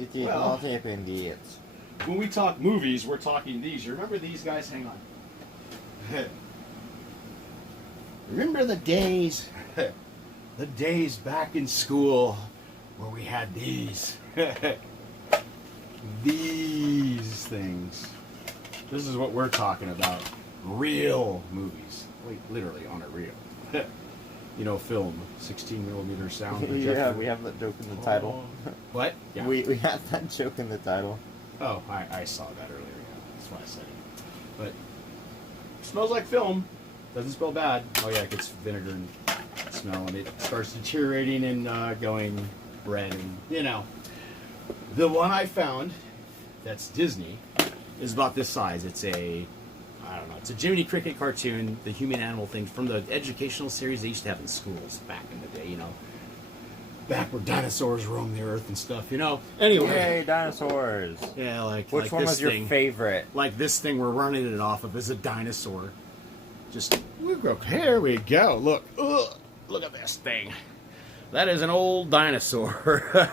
It is Well- not happened yet. When we talk movies, we're talking these. You remember these guys? Hang on. Remember the days, the days back in school where we had these, these things. This is what we're talking about. Real movies. Wait, literally on a reel. You know, film, 16mm sound projector. Yeah, we have that joke in the title. What? Yeah. We have that joke in the title. Oh, I saw that earlier. Yeah, that's why I said it. But smells like film. Doesn't smell bad. Oh yeah, it gets vinegar and smell, and it starts deteriorating and going red, and you know. The one I found, that's Disney, is about this size. It's a, I don't know, it's a Jiminy Cricket cartoon, the human animal thing from the educational series they used to have in schools back in the day. You know, back where dinosaurs roamed the earth and stuff. You know. Anyway. Yay, dinosaurs! Yeah, like Which like one this was your thing. favorite? Like this thing we're running it off of is a dinosaur. Just, here we go. Look. Ugh, look at this thing. That is an old dinosaur.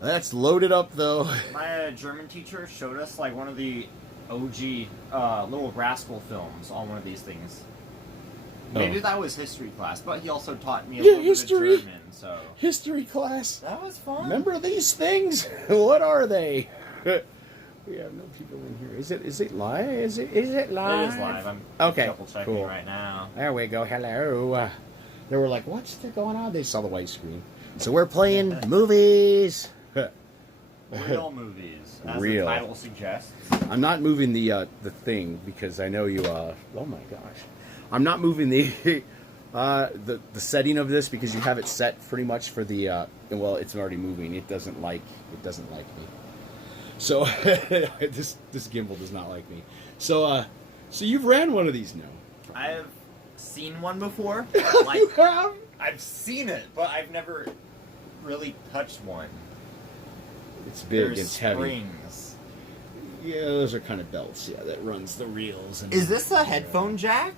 That's loaded up, though. My German teacher showed us like one of the OG Little Rascal films on one of these things. Maybe that was history class, but he also taught me a little history. bit of German, so... History class. That was fun. Remember these things? What are they? We have no people in here. Is it live? Is it live? It is live. I'm Okay, double checking cool. right now. There we go. Hello. They were like, what's going on? They saw the white screen. So we're playing movies. Real movies, as Real. the title suggests. I'm not moving the thing because I know you. Oh my gosh, I'm not moving the the setting of this because you have it set pretty much for the. Well, it's already moving. It doesn't like me. So this gimbal does not like me. So you've ran one of these now. I've seen one before. You Like, have? I've seen it, but I've never really touched one. It's big. There's It's heavy. springs. Yeah, those are kind of belts. Yeah, that runs the reels. And Is this a headphone jack?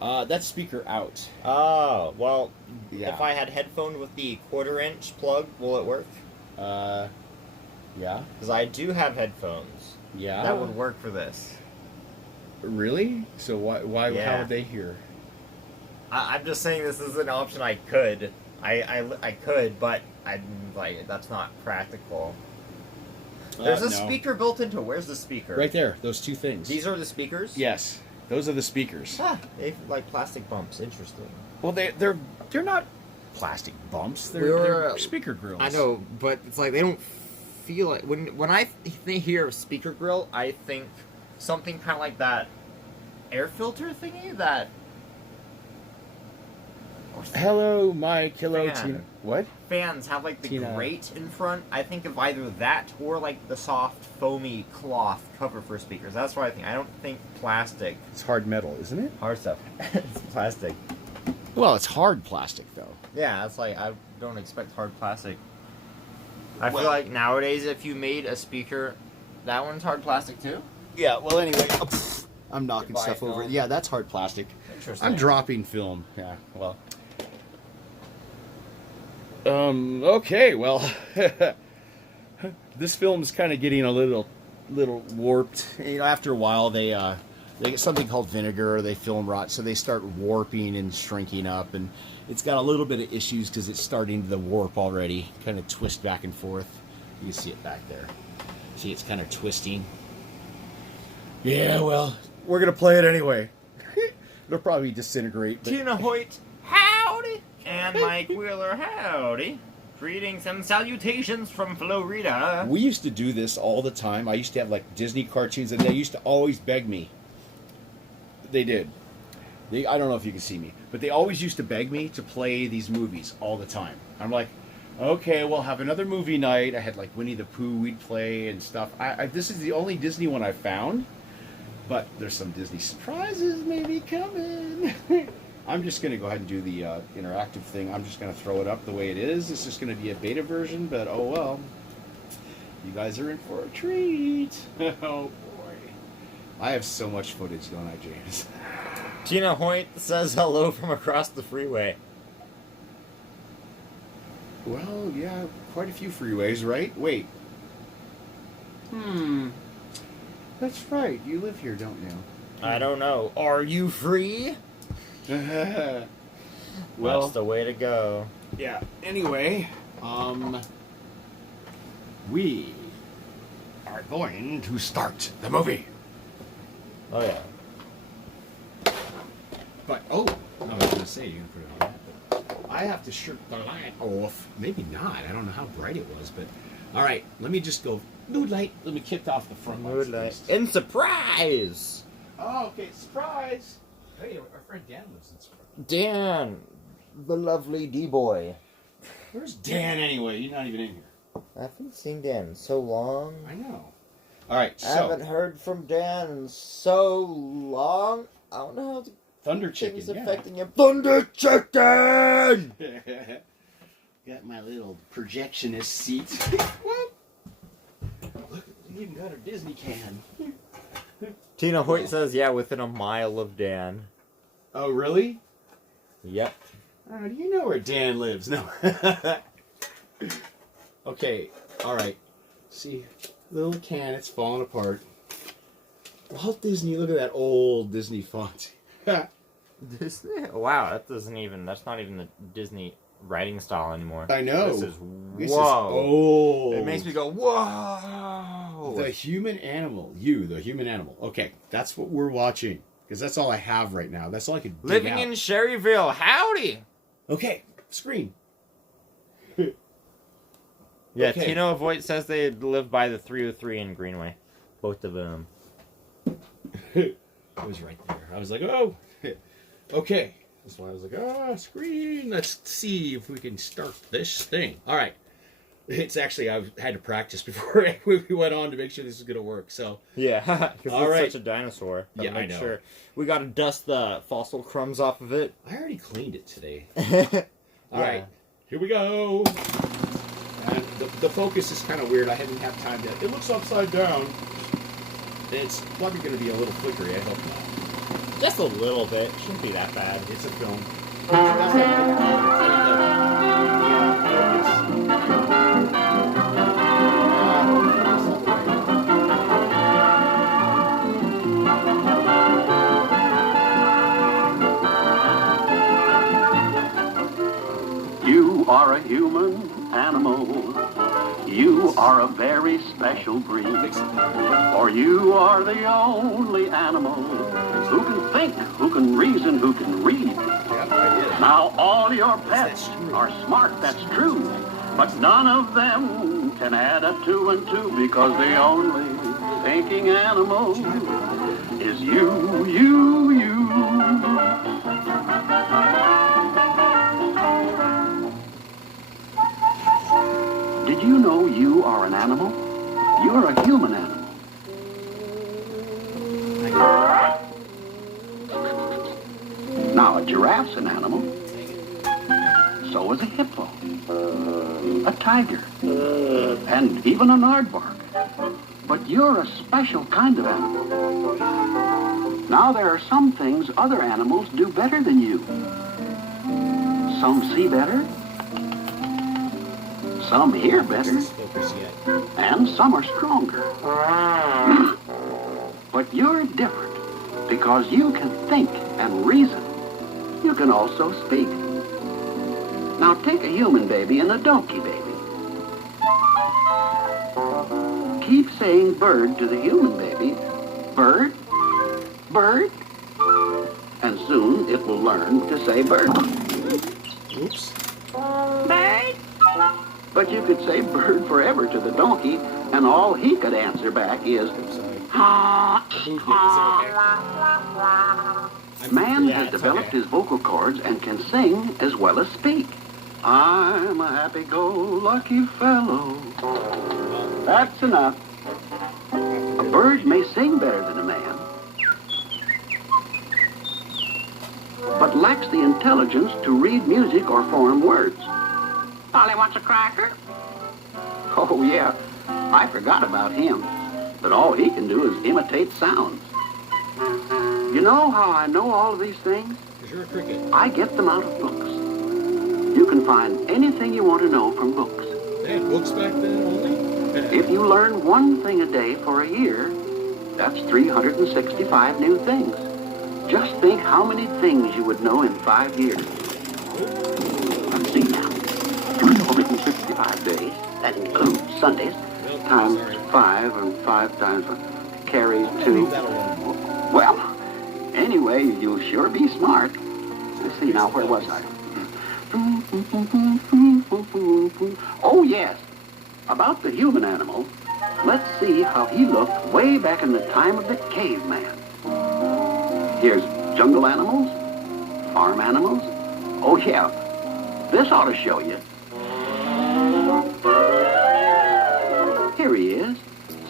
That's speaker out. Oh, well, Yeah. if I had headphone with the 1/4-inch plug, will it work? Yeah. Because I do have headphones. Yeah. That would work for this. Really? So why Yeah. how would they hear? I'm just saying this is an option I could. I could, but I'm like, that's not practical. There's a No. speaker built into it. Where's the speaker? Right there, those two things. These are the speakers? Yes, those are the speakers. Ah, they like plastic bumps. Interesting. Well, they're not plastic bumps. They're speaker grills. I know, but it's like they don't feel like when I hear of speaker grill, I think something kind of like that air filter thingy that. Hello, Mike. Hello, Fan. Tina. What? Fans have like the Tina. grate in front. I think of either that or like the soft foamy cloth cover for speakers. That's what I think. I don't think plastic. It's hard metal, isn't it? Hard stuff. It's plastic. Well, it's hard plastic, though. Yeah, that's like I don't expect hard plastic. I Well- feel like nowadays if you made a speaker, that one's hard plastic too. Yeah. Well, anyway, I'm knocking Goodbye, stuff over. film. Yeah, that's hard plastic. Interesting. I'm dropping film. Yeah. Well. Okay. Well, this film's kind of getting a little warped. You know, after a while, they get something called vinegar. They film rot, so they start warping and shrinking up, and it's got a little bit of issues because it's starting to warp already. Kind of twist back and forth. You can see it back there. See, it's kind of twisting. Yeah. Well, we're gonna play it anyway. It'll probably disintegrate. But Tina Hoyt, howdy! And Mike Wheeler, howdy! Greetings and salutations from Florida. we used to do this all the time. I used to have like Disney cartoons, and they used to always beg me. They did. I don't know if you can see me, but they always used to beg me to play these movies all the time. I'm like, okay, we'll have another movie night. I had like Winnie the Pooh we'd play and stuff. This is the only Disney one I found, but there's some Disney surprises maybe coming. I'm just going to go ahead and do the interactive thing. I'm just going to throw it up the way it is. It's just going to be a beta version, but oh well. You guys are in for a treat. Oh boy. I have so much footage, don't I, James? Tina Hoyt says hello from across the freeway. Well, yeah, quite a few freeways, right? Wait. That's right. You live here, don't you? I don't know. Are you free? Well, that's the way to go. yeah. Anyway, we are going to start the movie. Oh yeah. But I was gonna say you can put it on that. But I have to shut the light off. Maybe not. I don't know how bright it was, but all right. Let me just go mood light. Let me kick off the front lights Mood light. first. And surprise! Oh, okay. Surprise! Hey, our friend Dan lives in Surprise. Dan, the lovely D-boy. Where's Dan anyway? He's not even in here. I haven't seen Dan in so long. I know. All right. I haven't heard from Dan in so long. I don't know how the Thunder Chicken. things affecting him. Thunder Chicken! Got my little projectionist seat. What? Look, we even got our Disney can. Tina Hoyt says, yeah, within a mile of Dan. Oh, really? Yep. Do you know where Dan lives? No. Okay. All right. See, little can. It's falling apart. Walt Disney. Look at that old Disney font. Disney? Wow, that's not even the Disney writing style anymore. I know. This is This whoa. is old. It makes me go, whoa. The human animal. You, the human animal. Okay, that's what we're watching. Because that's all I have right now. That's all I could dig Living out. in Sherryville. Howdy. Okay, screen. Yeah, Okay. Tina Voight says they live by the 303 in Greenway. Both of them. I was right there. I was like, oh. Okay. That's why I was like, screen. Let's see if we can start this thing. All right. It's actually, I had to practice before we went on to make sure this is going to work. So, Yeah, because All it's right. such a dinosaur. Gotta Yeah, I make know. Sure. We got to dust the fossil crumbs off of it. I already cleaned it today. Yeah. All right. Here we go. And the focus is kind of weird. I haven't had time to. It looks upside down. It's probably going to be a little flickery. I hope not. Just a little bit. Shouldn't be that bad. It's a film. That's like the You are a human animal. You are a very special breed. For you are the only animal who can think, who can reason, who can read. Yep, I did. Now all your pets That's true. are smart, that's true. But none of them can add up 2 and 2 because the only thinking animal is you, you, you. Did you know you are an animal? You're a human animal. Now, a giraffe's an animal. So is a hippo, a tiger, and even an aardvark. But you're a special kind of animal. Now, there are some things other animals do better than you. Some see better, some hear better, Focus yet. and some are stronger. But you're different because you can think and reason. You can also speak. Now take a human baby and a donkey baby. Keep saying bird to the human baby. Bird, bird. And soon it will learn to say bird. Oops. Bird. But you could say bird forever to the donkey, and all he could answer back is, I'm sorry. ha. Moved it. Is it okay? Man Yeah, has it's developed okay. his vocal cords and can sing as well as speak. I'm a happy-go-lucky fellow. That's enough. A bird may sing better than a man, but lacks the intelligence to read music or form words. Polly wants a cracker? Oh, yeah. I forgot about him. But all he can do is imitate sounds. You know how I know all of these things? Because you're a cricket. I get them out of books. You can find anything you want to know from books. They had books back then only? If you learn one thing a day for a year, that's 365 new things. Just think how many things you would know in 5 years. Let's see now. 365 days, that includes Sundays, times 5 and 5 times carries 2. Well, anyway, you'll sure be smart. Let's see now, where was I? Oh, yes. About the human animal, let's see how he looked way back in the time of the caveman. Here's jungle animals, farm animals. Oh, yeah. This ought to show you. Here he is.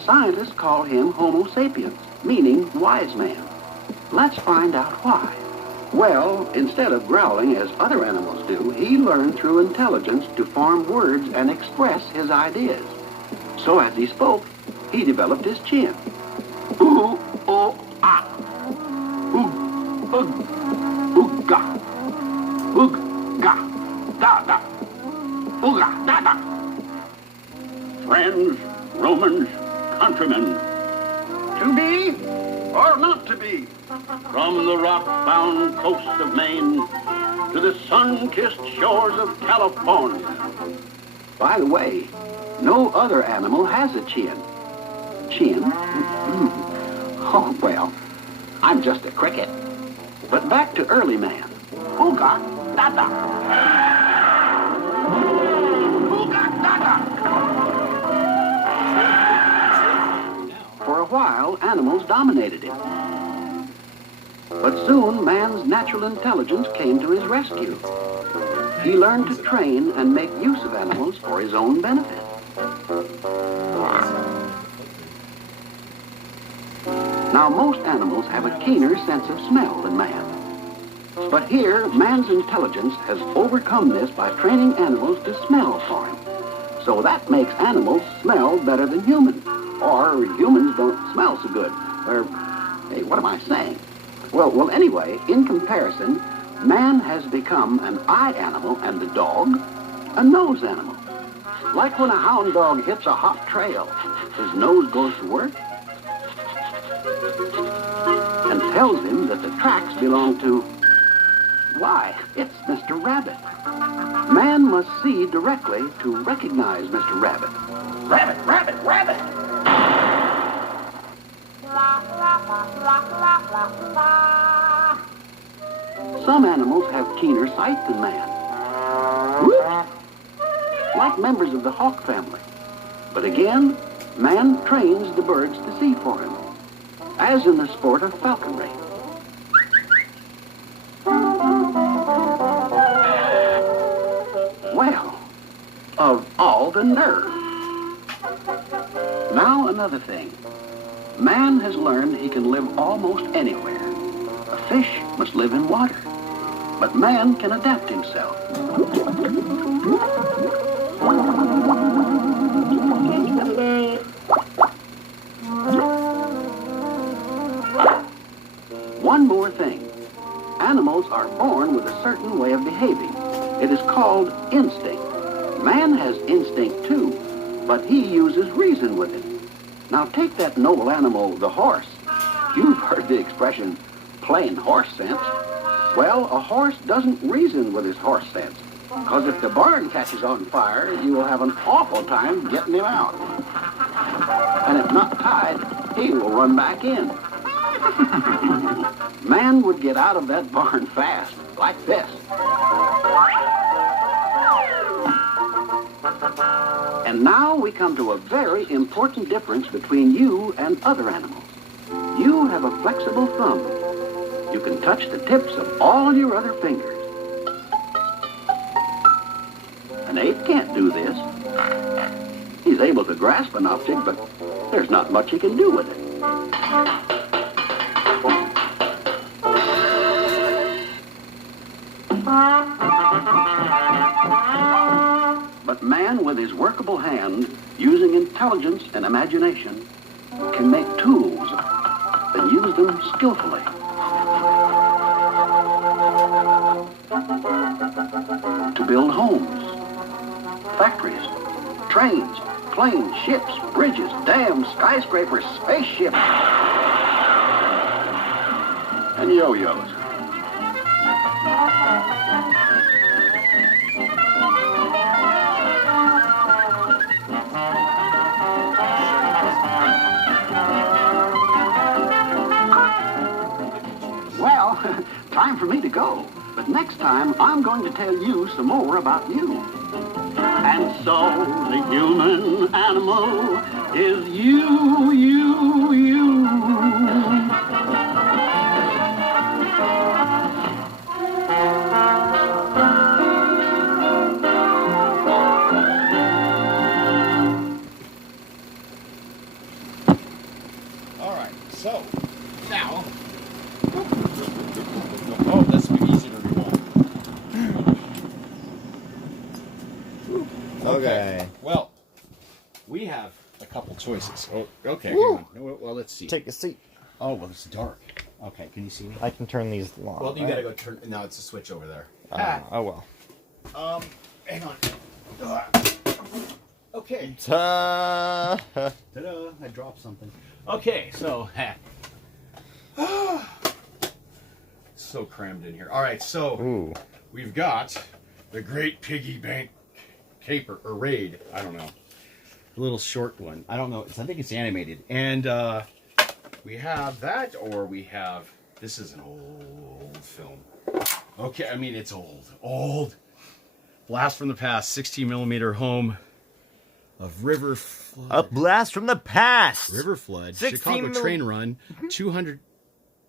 Scientists call him Homo sapiens, meaning wise man. Let's find out why. Well, instead of growling as other animals do, he learned through intelligence to form words and express his ideas. So as he spoke, he developed his chin. Ooh, oh, ah. Oog, oog, ooga. Oog, ga, da, da. Ooga, da, da. Friends, Romans, countrymen, to be or not to be? From the rock-bound coast of Maine to the sun-kissed shores of California. By the way, no other animal has a chin. Chin? Oh, well, I'm just a cricket. But back to early man. Ooga, da-da. Ooga, da-da. For a while, animals dominated him. But soon, man's natural intelligence came to his rescue. He learned to train and make use of animals for his own benefit. Now, most animals have a keener sense of smell than man. But here, man's intelligence has overcome this by training animals to smell for him. So that makes animals smell better than humans. Or humans don't smell so good. Or, hey, what am I saying? Well, anyway, in comparison, man has become an eye animal and the dog a nose animal. Like when a hound dog hits a hot trail, his nose goes to work and tells him that the tracks belong to, why, it's Mr. Rabbit. Man must see directly to recognize Mr. Rabbit. Rabbit, rabbit, rabbit! Some animals have keener sight than man. Whoops! Like members of the hawk family. But again, man trains the birds to see for him, as in the sport of falconry. Well, of all the nerve. Now another thing. Man has learned he can live almost anywhere. A fish must live in water, but man can adapt himself. One more thing. Animals are born with a certain way of behaving. It is called instinct. Man has instinct too, but he uses reason with it. Now take that noble animal, the horse. You've heard the expression, plain horse sense. Well, a horse doesn't reason with his horse sense, because if the barn catches on fire, you will have an awful time getting him out. And if not tied, he will run back in. Man would get out of that barn fast, like this. And now we come to a very important difference between you and other animals. You have a flexible thumb. You can touch the tips of all your other fingers. An ape can't do this. He's able to grasp an object, but there's not much he can do with it. But man, with his workable hand, using intelligence and imagination, can make tools and use them skillfully. To build homes, factories, trains, planes, ships, bridges, dams, skyscrapers, spaceships, and yo-yos. Well, time for me to go. But next time, I'm going to tell you some more about you. And so, the human animal is you, you, you. All right, so now. Oh, that's easy to rewind. Okay. Well, we have a couple choices. Oh, okay. Hang on. Well, let's see. Take a seat. Oh, well, it's dark. Okay, can you see me? I can turn these long. Well, you gotta go turn. No, it's a switch over there. Oh well. Hang on. Okay. Ta. Ta-da! I dropped something. Okay, so so crammed in here. All right, so Ooh. we've got the Great Piggy Bank Caper or Raid. I don't know. A little short one. I don't know. I think it's animated. And we have that, or we have this is an old film. Okay, I mean it's old. Blast from the past, 16mm home of River Flood. A blast from the past. River Flood, 16 Chicago mil- Train Run, 200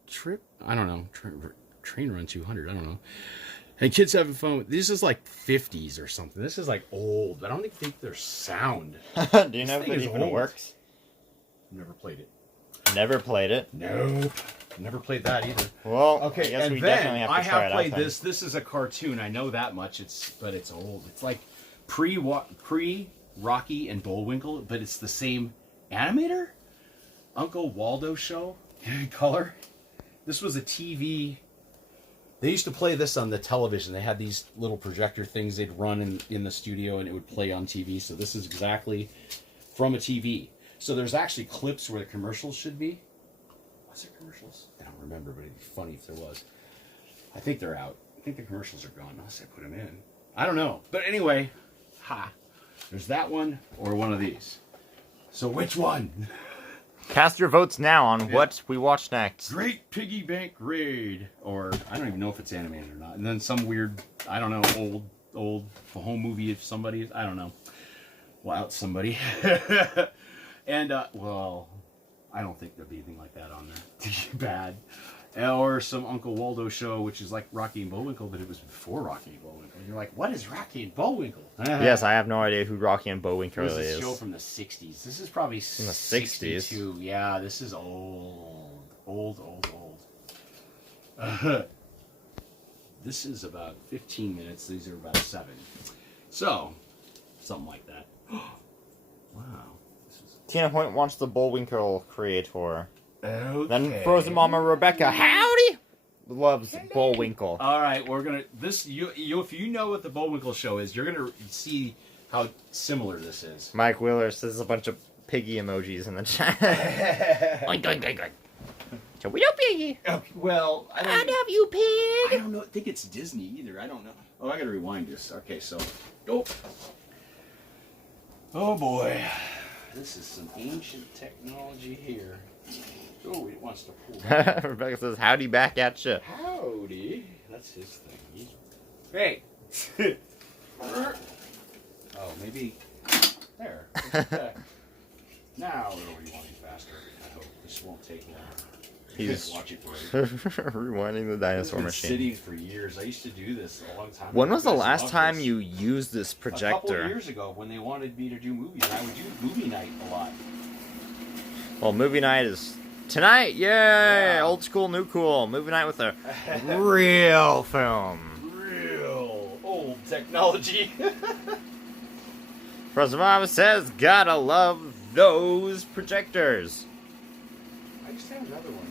trip. I don't know. Train Run 200. I don't know. And kids having fun. This is like 50s or something. This is like old. I don't think there's sound. Do you know This if thing it is even old. works? Never played it. Never played it. Nope. Never played that either. Well, Okay, I guess and we then definitely have to I try have it played out this. This is a cartoon. I know that much. But it's old. It's like pre Rocky and Bullwinkle, but it's the same animator. Uncle Waldo show in color. This was a TV. They used to play this on the television. They had these little projector things they'd run in the studio, and it would play on TV. So this is exactly from a TV. So there's actually clips where the commercials should be. Was there commercials? I don't remember, but it'd be funny if there was. I think they're out. I think the commercials are gone unless I put them in. I don't know. But anyway, there's that one or one of these. So which one? Cast your votes now on what we watch next. Great Piggy Bank Raid, or I don't even know if it's animated or not. And then some weird, I don't know, old home movie of somebody. I don't know. Well, out somebody. And well, I don't think there'd be anything like that on there. Bad. Or some Uncle Waldo show, which is like Rocky and Bullwinkle, but it was before Rocky and Bullwinkle. And you're like, what is Rocky and Bullwinkle? Yes, I have no idea who Rocky and Bullwinkle It was is. a show from the 60s. This is probably From the 60s? 62. Yeah, this is old. This is about 15 minutes. These are about 7. So, something like that. Wow. Tina Point wants the Bullwinkle creator. Okay. Then Frozen Mama Rebecca, howdy, loves Bullwinkle. All right, we're gonna if you know what the Bullwinkle show is, you're gonna see how similar this is. Mike Wheeler says a bunch of piggy emojis in the chat. Oink, oink, oink, oink. So we don't piggy. Okay, well, I love you, pig. I don't know. I think it's Disney either. I don't know. Oh, I gotta rewind this. Okay, so oh boy, this is some ancient technology here. Oh, it wants to pull. Rebecca says, howdy back at ya. Howdy. That's his thing. Hey. Oh, maybe. There. Now it'll rewind faster. I hope this won't take long. He's watch it for you. rewinding the dinosaur I've been machine. sitting for years. I used to do this a long time ago. When was the You guys last love time this. you used this A couple projector? of years ago when they wanted me to do movies. I would do movie night a lot. Well, movie night is tonight. Yay! Yeah. Old school, new cool. Movie night with a real film. Real old technology. Rosamama says, gotta love those projectors. I just had another one.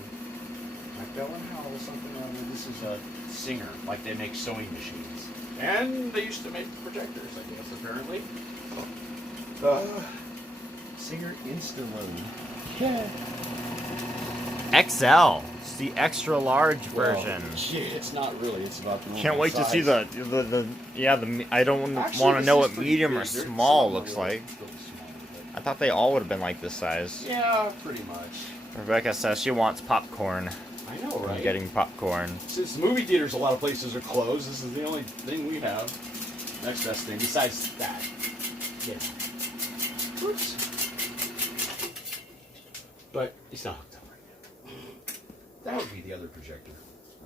Macmillan Howell, something or other. This is a Singer, like they make sewing machines. And they used to make projectors, I guess, apparently. Singer instantly. Yeah. XL. It's the extra large version. Well, shit, it's not really. It's about the Can't wait size. to see the I don't want to know what medium or small looks like. I thought they all would have been like this size. Yeah, pretty much. Rebecca says she wants popcorn. I know, right? I'm getting popcorn. Since the movie theaters, a lot of places are closed. This is the only thing we have. Next best thing, besides that. Yeah. Oops. But it's not hooked up right now. That would be the other projector.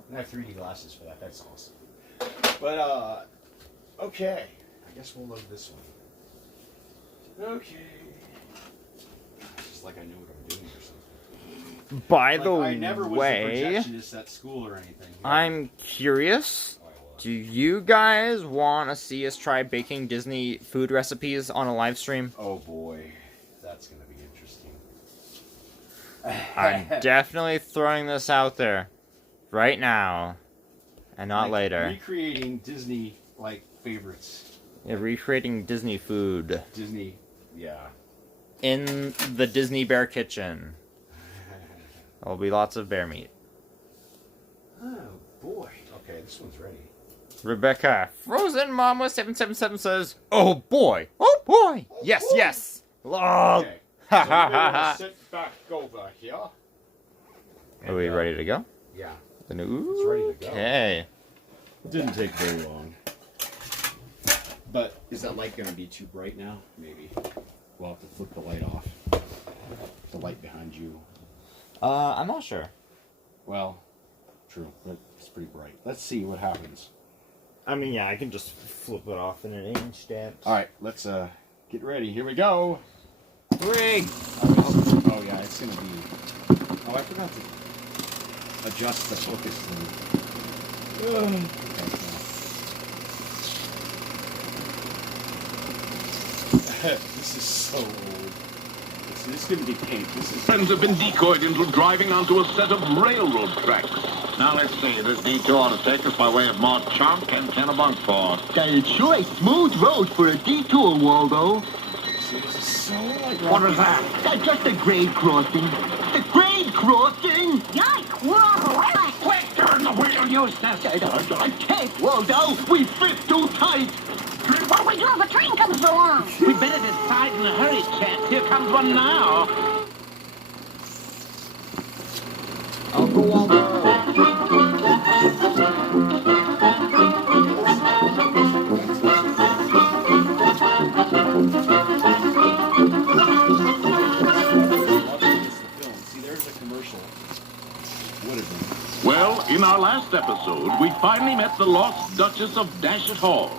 And I have 3D glasses for that. That's awesome. But, okay. I guess we'll load this one. Okay. It's just like I knew what I'm doing or something. By Like, the I never was a way, projectionist at school or anything. I'm curious. Do you guys want to see us try baking Disney food recipes on a live stream? Oh boy, that's going to be interesting. I'm definitely throwing this out there right now and not later. Recreating Disney, like, favorites. Yeah, recreating Disney food Disney, yeah. in the Disney Bear Kitchen. There'll be lots of bear meat. Oh boy. Okay, this one's ready. Rebecca, Frozen Mama 777 says, "Oh boy, oh boy, yes, yes." Oh. Okay. So we're gonna sit back over here. Are we ready to go? Yeah. The new. It's ready to go. Okay. It didn't take very long. But is that light going to be too bright now? Maybe. We'll have to flip the light off. The light behind you. I'm not sure. Well, true. But it's pretty bright. Let's see what happens. I mean, yeah, I can just flip it off in an instant. All right, let's get ready. Here we go. 3. Oh yeah, it's gonna be. Oh, I forgot to adjust the focus thing. Okay. This is so old. This is gonna be pink. Friends have been decoyed into driving onto a set of railroad tracks. Now let's see, this detour ought to take us by way of Mont Chunk and Kennebunkport. That's sure a smooth road for a detour, Waldo. See, this is so like. What is that? That's just a grade crossing. The grade crossing? Yike, we're on the railway. Quick, turn the wheel, Eustace! I can't, Waldo. We fit too tight. What do we do if a train comes along? We better decide in a hurry, chat. Here comes one now. I'll go Waldo. See, there's a commercial. Would have Well, in our last episode, we finally met the lost Duchess of Datchet Hall.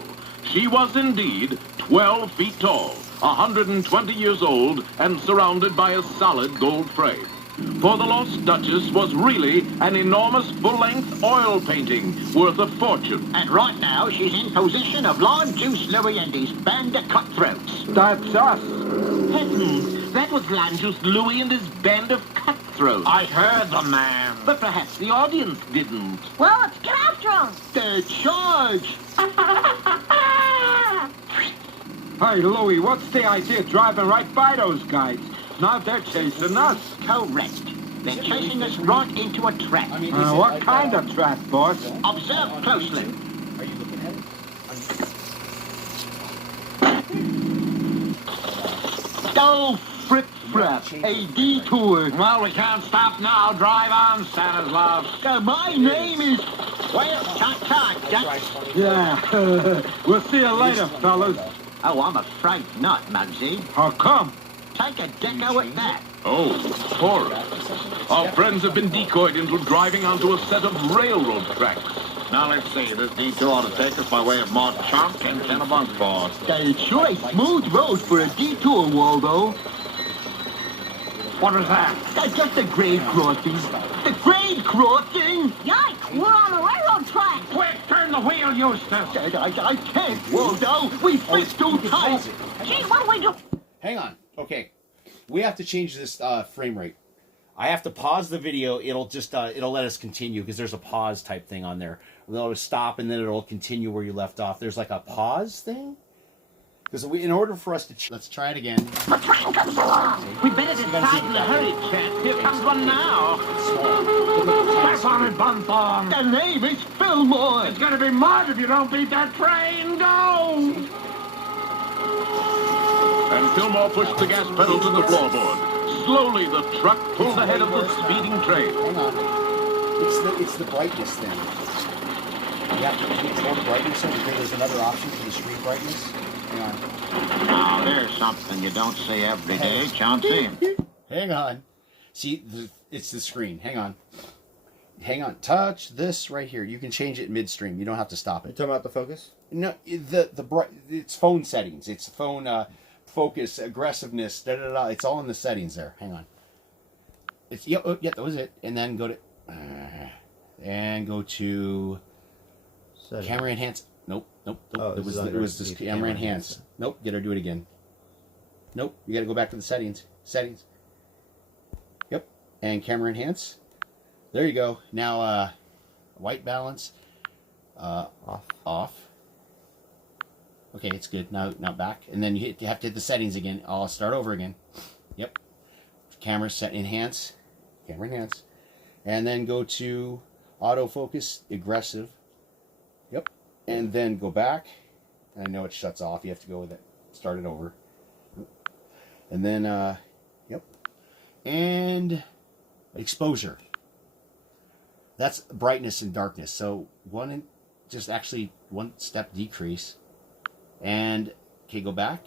She was indeed 12 feet tall, 120 years old, and surrounded by a solid gold frame. For the Lost Duchess was really an enormous full-length oil painting worth a fortune. And right now, she's in possession of Lime Juice Louie and his band of cutthroats. That's us. Heavens, that was Lime Juice Louie and his band of cutthroats. I heard the man. But perhaps the audience didn't. Well, let's get after them. The charge. Hey, Louie, what's the idea of driving right by those guys? Now they're chasing us. Correct. They're chasing us right into a trap. I mean, What kind of trap, boss? Observe closely. Are you looking at it? Oh, frip-frap. A detour. Well, we can't stop now. Drive on, Santa's love. My name is... Well, ta-ta, Dutch. Yeah. We'll see you later, fellas. Oh, I'm afraid not, Muggsy. How come? Take a deco at that. Oh, horror. Our friends have been decoyed into driving onto a set of railroad tracks. Now let's see, this detour ought to take us by way of Mont Chunk and Kennebunkport. That's sure a smooth road for a detour, Waldo. What is that? That's just a grade crossing. The grade crossing? Yike, we're on the railroad track. Quick, turn the wheel, Eustace! I can't, Waldo. We fit too tight. Gee, what do we do? Hang on. Okay. We have to change this frame rate. I have to pause the video. It'll just it'll let us continue because there's a pause type thing on there. It'll stop and then it'll continue where you left off. There's like a pause thing. Because in order for us to... Let's try it again. The train comes along. We better decide in a hurry, Chet. Here comes one now. Step on it, Bunthorn. The name is Fillmore. It's gonna be mud if you don't beat that train. Go! And Fillmore pushed the gas pedal to the floorboard. Slowly, the truck pulled ahead of the speeding train. Hang on. It's the brightness thing. You have to control the brightness over here. There's another option for the screen brightness. Hang on. Now, there's something you don't see every day, Chauncey. Hang on. See, it's the screen. Hang on. Hang on. Touch this right here. You can change it midstream. You don't have to stop You it. talking about the focus? No, the bright. It's phone settings. It's phone focus, aggressiveness. Da da da. It's all in the settings there. Hang on. It's yeah. Oh, yeah, that was it. And then go to camera enhance. Nope. Oh, it was this camera enhance. Nope. Get her to do it again. Nope. You got to go back to the settings. Yep. And camera enhance. There you go. Now white balance. Off. Okay, it's good. Now back, and then you have to hit the settings again. I'll start over again. Yep. Camera set enhance. Camera enhance, and then go to autofocus aggressive. Yep. And then go back. I know it shuts off. You have to go with it. Start it over. And then yep. And exposure. That's brightness and darkness. So just actually one step decrease. And okay, go back.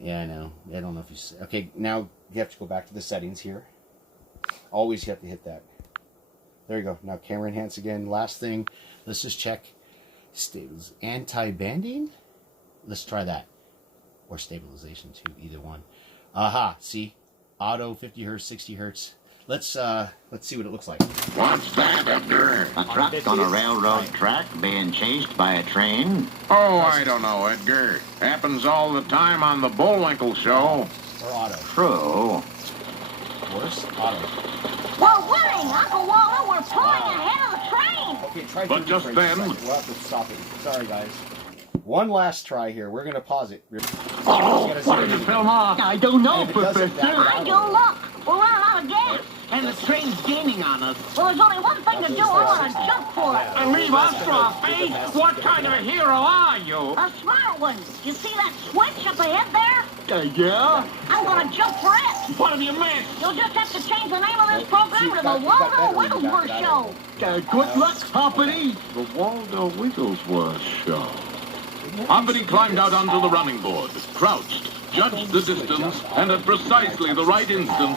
Yeah, I know. I don't know if you. Okay, now you have to go back to the settings here. Always you have to hit that. There you go. Now camera enhance again. Last thing, let's just check. Anti-banding. Let's try that, or stabilization too. Either one. Aha. See, auto 50 hertz, 60 hertz. Let's see what it looks like. What's that, Edgar? A truck on a railroad track being chased by a train. Oh, I don't know, Edgar. Happens all the time on the Bullwinkle show. Or auto. True. Worse, auto. We're winning, Uncle Waldo. We're pulling ahead of the train. Okay, try. But just then- We'll have to stop it. Sorry, guys. One last try here. We're gonna pause it. Oh, what is it, Fillmore? I don't know, And if it doesn't, Professor. I do look. We're running out of gas. And the train's gaining on us. Well, there's only one thing to do. I want to jump for it. And leave us for a fate? What kind of a hero are you? A smart one. You see that switch up ahead there? Yeah? I'm going to jump for it. What have you missed? You'll just have to change the name of this program to the Waldo Wigglesworth Show. Good luck, Hoppity. The Waldo Wigglesworth Show. Hoppity climbed out onto the running board, crouched, judged the distance, and at precisely the right instant,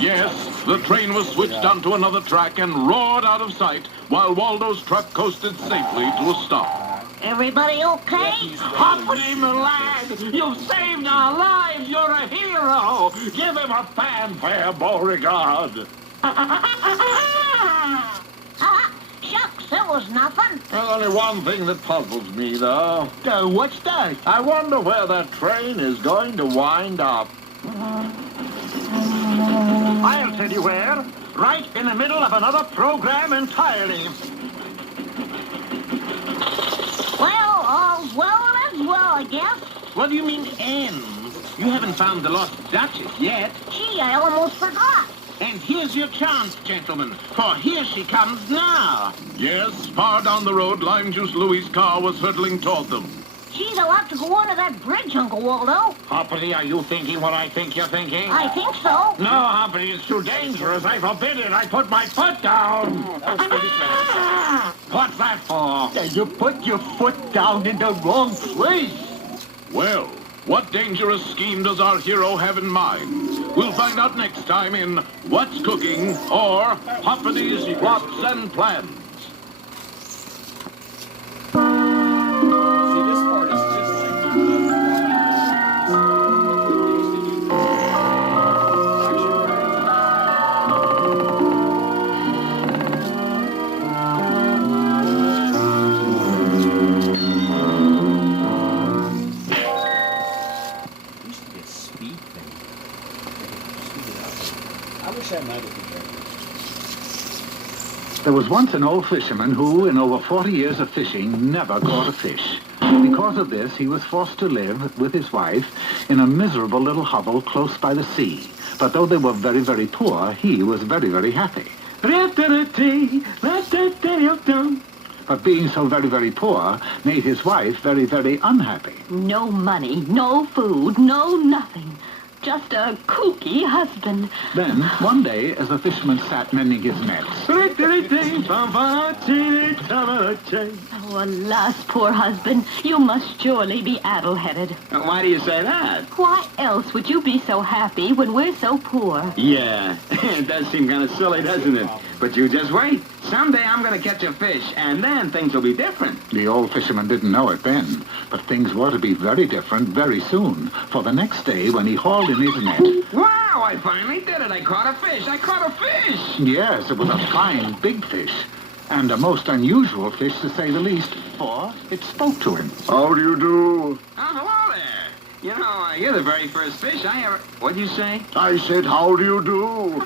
yes, the train was switched onto another track and roared out of sight while Waldo's truck coasted safely to a stop. Everybody okay? Hoppity, my lad, you've saved our lives. You're a hero. Give him a fanfare, Beauregard. Shucks, it was nothing. There's only one thing that puzzles me, though. What's that? I wonder where that train is going to wind up. I'll tell you where. Right in the middle of another program entirely. Well, all's well and as well, I guess. What do you mean, ends? You haven't found the lost Duchess yet. Gee, I almost forgot. And here's your chance, gentlemen, for here she comes now. Yes, far down the road, Lime Juice Louie's car was hurtling toward them. Gee, they'll have to go under that bridge, Uncle Waldo. Hoppity, are you thinking what I think you're thinking? I think so. No, Hoppity, it's too dangerous. I forbid it. I put my foot down. What's that for? You put your foot down in the wrong place. Well, what dangerous scheme does our hero have in mind? We'll find out next time in What's Cooking or Hoppity's Plots and Plans. See, this part is just used to be a speed thing. I wish I might have been there. There was once an old fisherman who, in over 40 years of fishing, never caught a fish. Because of this, he was forced to live with his wife in a miserable little hovel close by the sea. But though they were very, very poor, he was very, very happy. But being so very, very poor made his wife very, very unhappy. No money, no food, no nothing. Just a kooky husband. Then, one day, as the fisherman sat mending his nets, Oh, alas, poor husband, you must surely be addle-headed. Why do you say that? Why else would you be so happy when we're so poor? Yeah, it does seem kind of silly, doesn't it? But you just wait. Someday I'm going to catch a fish, and then things will be different. the old fisherman didn't know it then, but things were to be very different very soon. For the next day, when he hauled in his net, Wow, I finally did it. I caught a fish. I caught a fish. yes, it was a fine big fish, and a most unusual fish to say the least, for it spoke to him. How do you do? Oh, hello there. You know, you're the very first fish I ever... What'd you say? I said, how do you do?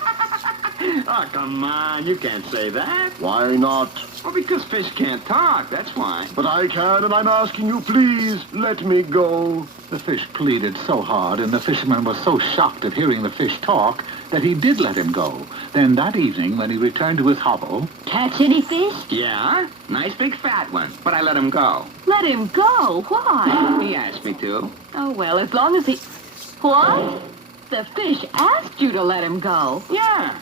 Oh, come on. You can't say that. Why not? Well, because fish can't talk. That's why. But I can, and I'm asking you, please, let me go. The fish pleaded so hard, and the fisherman was so shocked at hearing the fish talk that he did let him go. Then that evening, when he returned to his hovel, Catch any fish? Yeah? Nice big fat one. But I let him go. Let him go. Why? He asked me to. Oh, well, as long as he... What? The fish asked you to let him go. Yeah.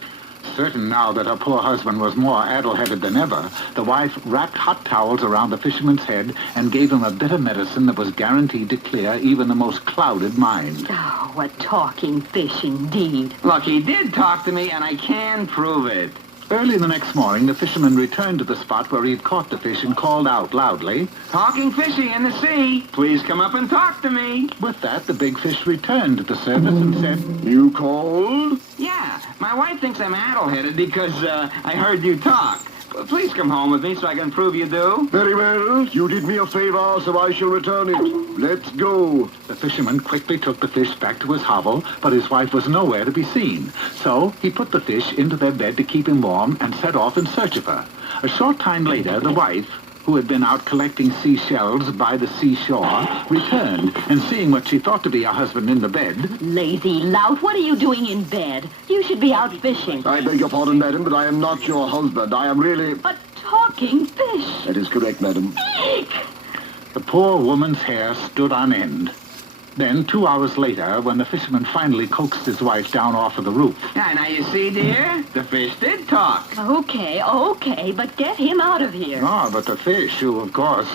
certain now that her poor husband was more addle-headed than ever, the wife wrapped hot towels around the fisherman's head and gave him a bitter medicine that was guaranteed to clear even the most clouded mind. Oh, a talking fish indeed. Look, he did talk to me, and I can prove it. Early the next morning, the fisherman returned to the spot where he'd caught the fish and called out loudly, "Talking fishy in the sea. Please come up and talk to me." With that, the big fish returned to the surface and said, "You called?" "Yeah, my wife thinks I'm addle-headed because I heard you talk. Please come home with me so I can prove you do." "Very well. You did me a favor, so I shall return it. Let's go." The fisherman quickly took the fish back to his hovel, but his wife was nowhere to be seen. So he put the fish into their bed to keep him warm and set off in search of her. A short time later, the wife, who had been out collecting seashells by the seashore, returned, and seeing what she thought to be her husband in the bed, Lazy lout, what are you doing in bed? You should be out fishing. "I beg your pardon, madam, but I am not your husband. I am really..." A talking fish. "That is correct, madam." Eek! the poor woman's hair stood on end. Then, 2 hours later, when the fisherman finally coaxed his wife down off of the roof, Yeah, now you see, dear, the fish did talk. Okay, but get him out of here. but the fish, who, of course,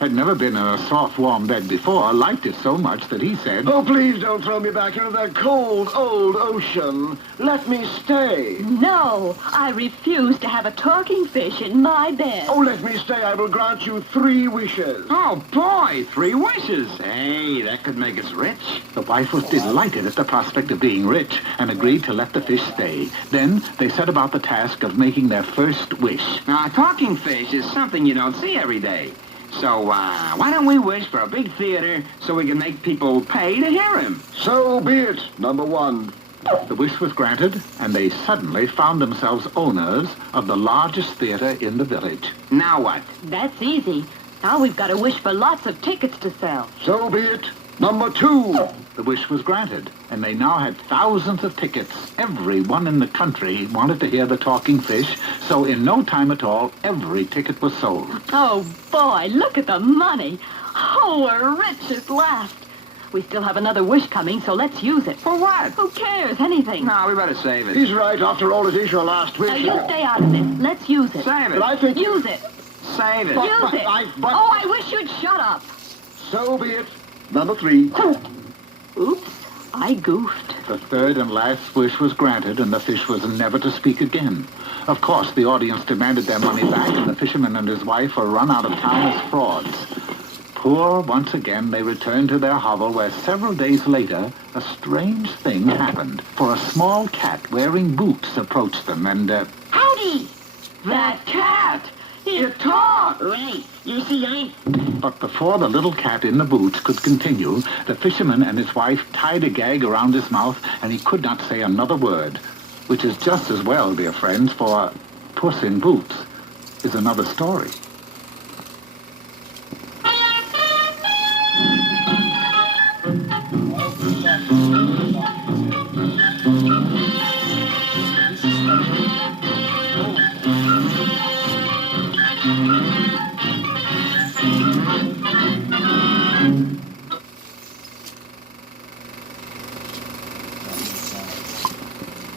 had never been in a soft, warm bed before, liked it so much that he said, "Oh, please don't throw me back into that cold, old ocean. Let me stay." No, I refuse to have a talking fish in my bed. "Oh, let me stay. I will grant you 3 wishes." Oh, boy, 3 wishes. Hey, that could make us rich. The wife was delighted at the prospect of being rich and agreed to let the fish stay. Then they set about the task of making their first wish. Now, a talking fish is something you don't see every day. So, why don't we wish for a big theater so we can make people pay to hear him? "So be it, number 1. The wish was granted, and they suddenly found themselves owners of the largest theater in the village. Now what? That's easy. Now we've got to wish for lots of tickets to sell. "So be it, number 2. The wish was granted, and they now had thousands of tickets. Everyone in the country wanted to hear the talking fish, so in no time at all, every ticket was sold. Oh, boy, look at the money. Oh, we're rich at last. We still have another wish coming, so let's use it. For what? Who cares? Anything. No, we better save it. He's right. After all, it is your last Now, wish. you stay out of this. Let's use it. Save it. But I think... Use it. Save it. Use it. Oh, I wish you'd shut up. "So be it, number 3. Oops, I goofed. The third and last wish was granted, and the fish was never to speak again. Of course, the audience demanded their money back, and the fisherman and his wife were run out of town as frauds. Poor, once again, they returned to their hovel, where several days later, a strange thing happened. For a small cat wearing boots approached them, and, Howdy! That cat! It talked! Right. You see, But before the little cat in the boots could continue, the fisherman and his wife tied a gag around his mouth, and he could not say another word. Which is just as well, dear friends, for Puss in Boots is another story.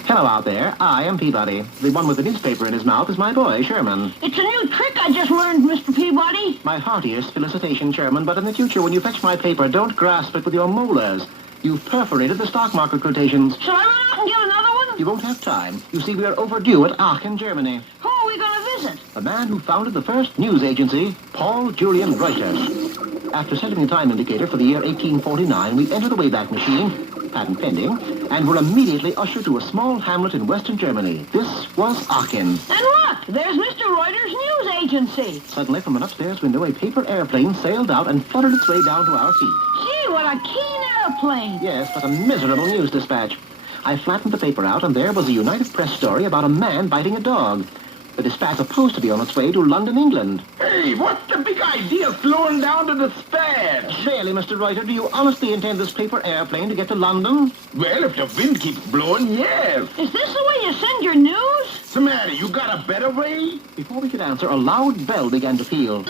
Hello out there. I am Peabody. The one with the newspaper in his mouth is my boy, Sherman. It's a new trick I just learned, Mr. Peabody. My heartiest felicitation, Sherman, but in the future, when you fetch my paper, don't grasp it with your molars. You've perforated the stock market quotations. Shall I run out and get another one? You won't have time. You see, we are overdue at Aachen, Germany. Who are we going to visit? The man who founded the first news agency, Paul Julian Reuters. After setting the time indicator for the year 1849, we enter the Wayback Machine, patent pending, and were immediately ushered to a small hamlet in western Germany. This was Aachen. And look, there's Mr. Reuters' news agency. Suddenly, from an upstairs window, a paper airplane sailed out and fluttered its way down to our seat. Gee, what a keen airplane. Yes, but a miserable news dispatch. I flattened the paper out, and there was a United Press story about a man biting a dog. The dispatch supposed to be on its way to London, England. Hey, what's the big idea slowing down the dispatch? Really, Mr. Reuter, do you honestly intend this paper airplane to get to London? Well, if the wind keeps blowing, yes. Is this the way you send your news? Samantha, you got a better way? Before we could answer, a loud bell began to peal.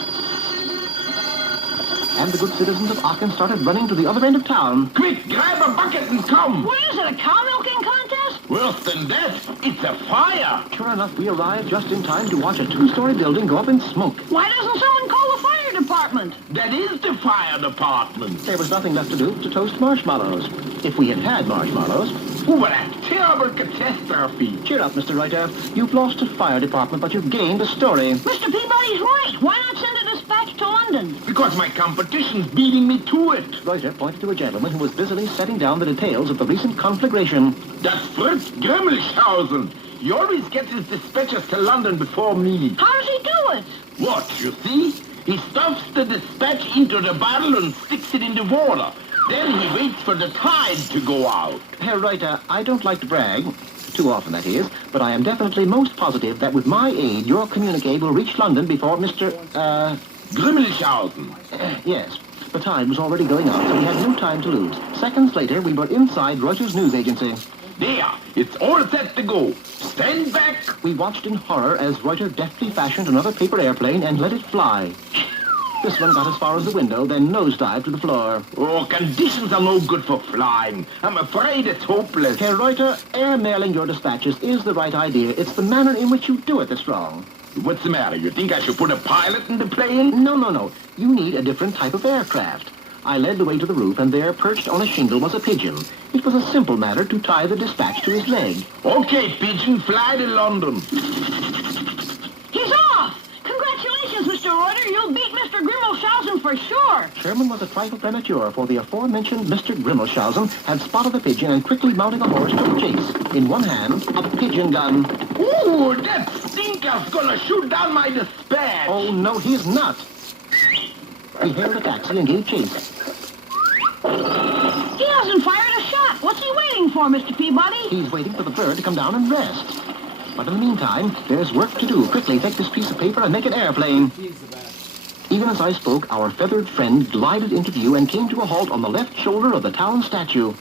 And the good citizens of Aachen started running to the other end of town. Quick, grab a bucket and come. What is it, a cow milking contest? Worse than that, it's a fire. Sure enough, we arrived just in time to watch a two-story building go up in smoke. Why doesn't someone call the fire department? That is the fire department. There was nothing left to do to toast marshmallows. If we had had marshmallows. Oh, what a terrible catastrophe. Cheer up, Mr. Reuter. You've lost a fire department, but you've gained a story. Mr. Peabody's right. Why not send a dispatch to London? Because my competition's beating me to it. Reuter pointed to a gentleman who was busily setting down the details of the recent conflagration. That's Fritz Grimmelshausen. He always gets his dispatches to London before me. How does he do it? What, you see? He stuffs the dispatch into the bottle and sticks it in the water. Then he waits for the tide to go out. Herr Reuter, I don't like to brag, too often that is, but I am definitely most positive that with my aid, your communique will reach London before Mr. Grimmelshausen. Yes. The tide was already going out, so we had no time to lose. Seconds later, we were inside Reuters' news agency. There, it's all set to go. Stand back. We watched in horror as Reuter deftly fashioned another paper airplane and let it fly. This one got as far as the window, then nosedived to the floor. Oh, conditions are no good for flying. I'm afraid it's hopeless. Herr Reuter, air-mailing your dispatches is the right idea. It's the manner in which you do it that's wrong. What's the matter? You think I should put a pilot in the plane? No. You need a different type of aircraft. I led the way to the roof, and there, perched on a shingle, was a pigeon. It was a simple matter to tie the dispatch to his leg. Okay, pigeon, fly to London. He's off! Congratulations, Mr. Reuter. You'll beat Mr. Grimmelshausen for sure. Sherman was a trifle premature, for the aforementioned Mr. Grimmelshausen had spotted the pigeon and quickly mounting a horse took chase. In one hand, a pigeon gun. Ooh, that stinker's gonna shoot down my dispatch. Oh, no, he's not. He hailed a taxi and gave chase. He hasn't fired a shot. What's he waiting for, Mr. Peabody? He's waiting for the bird to come down and rest. But in the meantime, there's work to do. Quickly, take this piece of paper and make an airplane. Even as I spoke, our feathered friend glided into view and came to a halt on the left shoulder of the town statue.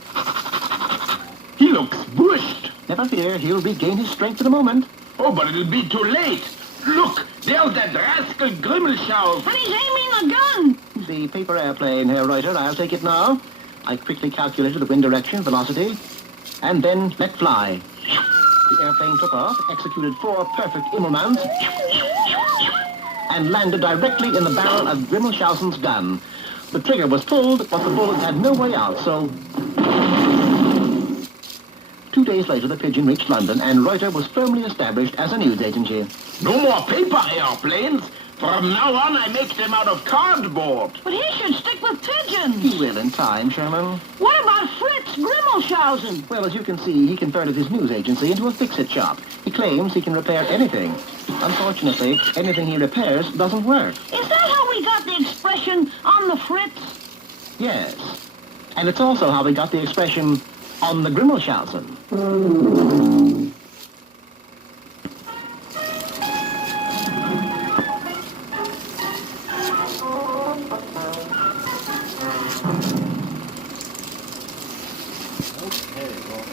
He looks bushed. Never fear, he'll regain his strength in a moment. Oh, but it'll be too late. Look, there's that rascal Grimmelshausen. And he's aiming the gun. The paper airplane, Herr Reuter. I'll take it now. I quickly calculated the wind direction, velocity, and then let fly. The airplane took off, executed 4 perfect Immelmans, and landed directly in the barrel of Grimmelshausen's gun. The trigger was pulled, but the bullets had no way out, so... 2 days later, the pigeon reached London, and Reuter was firmly established as a news agency. No more paper airplanes. From now on, I make them out of cardboard. But he should stick with pigeons. He will in time, Sherman. What about Fritz Grimmelshausen? Well, as you can see, he converted his news agency into a fix-it shop. He claims he can repair anything. Unfortunately, anything he repairs doesn't work. Is that how we got the expression, on the Fritz? Yes. And it's also how we got the expression, on the Grimmelshausen. Okay, well.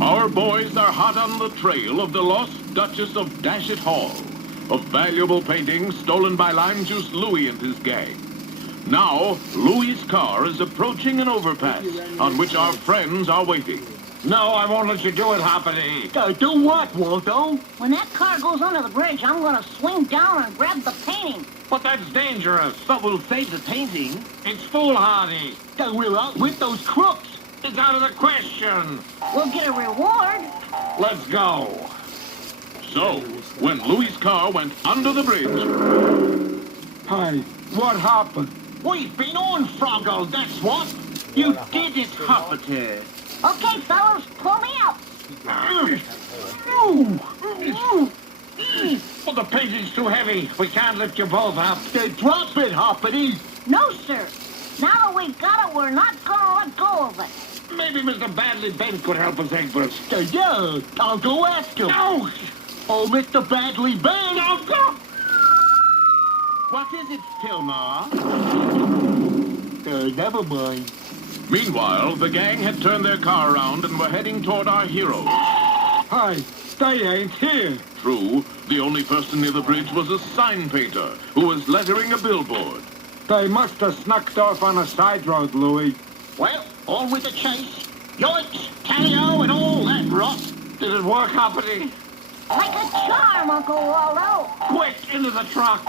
Our boys are hot on the trail of the lost Duchess of Dashet Hall, a valuable painting stolen by Lime Juice Louie and his gang. Now, Louie's car is approaching an overpass on which our friends are waiting. No, I won't let you do it, Hoppity. Do what, Waldo? When that car goes under the bridge, I'm gonna swing down and grab the painting. But that's dangerous. But we'll save the painting. It's foolhardy. We're out with those crooks. It's out of the question. We'll get a reward. Let's go. So, when Louie's car went under the bridge, Hi, what happened? We've been on, Froggo, that's what. You did it, Hoppity. Okay, fellas, pull me up. Well, the painting's too heavy. We can't lift you both up. Drop it, Hoppity. No, sir. Now that we've got it, we're not gonna let go of it. Maybe Mr. Badly Bent could help us, Egbert. Yeah, I'll go ask him. No! Oh, Mr. Badly Bent. No, go! What is it, Fillmore? Never mind. meanwhile, the gang had turned their car around and were heading toward our heroes. Hi, they ain't here. True, the only person near the bridge was a sign painter who was lettering a billboard. They must have snuck off on a side road, Louie. Well, on with the chase. Yoinks, Tally-o, and all that rot. Did it work, Hoppity? Like a charm, Uncle Waldo. Quick, into the truck.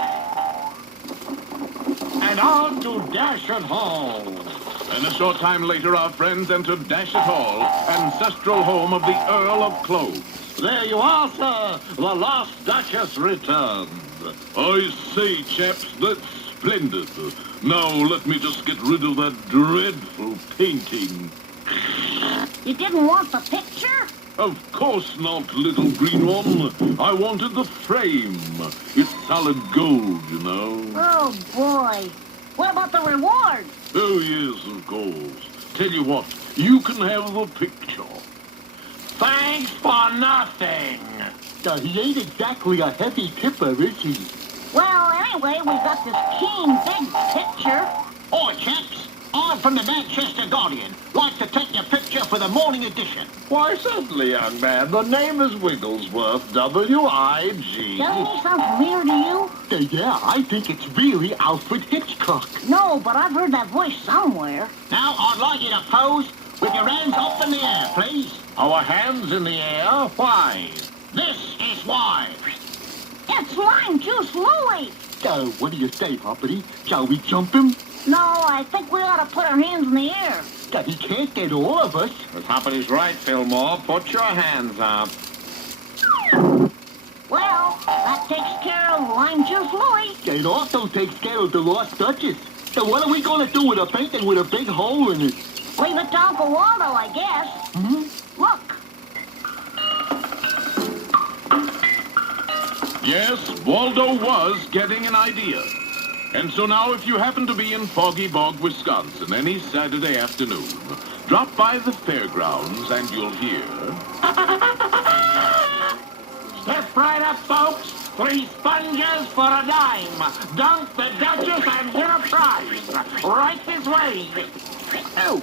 And on to Dashet Hall. And a short time later, our friends entered Dashet Hall, ancestral home of the Earl of Cloves. There you are, sir. The lost Duchess returns. I say, chaps, that's splendid. Now let me just get rid of that dreadful painting. You didn't want the picture? Of course not, little green one. I wanted the frame. It's solid gold, you know. Oh, boy. What about the reward? Oh, yes, of course. Tell you what, you can have the picture. Thanks for nothing. He ain't exactly a heavy tipper, is he? Well, anyway, we got this keen, big picture. Oi, chaps. I'm from the Manchester Guardian. Like to take your picture for the morning edition. Why, certainly, young man. The name is Wigglesworth, W-I-G. Doesn't he sound familiar to you? Yeah, I think it's really Alfred Hitchcock. No, but I've heard that voice somewhere. Now, I'd like you to pose with your hands up in the air, please. Our hands in the air? Why? This is why. It's Lime Juice Louie. What do you say, Hoppity? Shall we jump him? No, I think we ought to put our hands in the air. He can't get all of us. If Hoppity's right, Fillmore, put your hands up. Well, that takes care of Lime Juice Louie. It also takes care of the lost Duchess. So what are we going to do with a painting with a big hole in it? Leave it to Uncle Waldo, I guess. Look. Yes, Waldo was getting an idea. And so now if you happen to be in Foggy Bog, Wisconsin, any Saturday afternoon, drop by the fairgrounds and you'll hear... Step right up, folks. 3 sponges for a dime. Dunk the Duchess and win a prize. Right this way. Oh.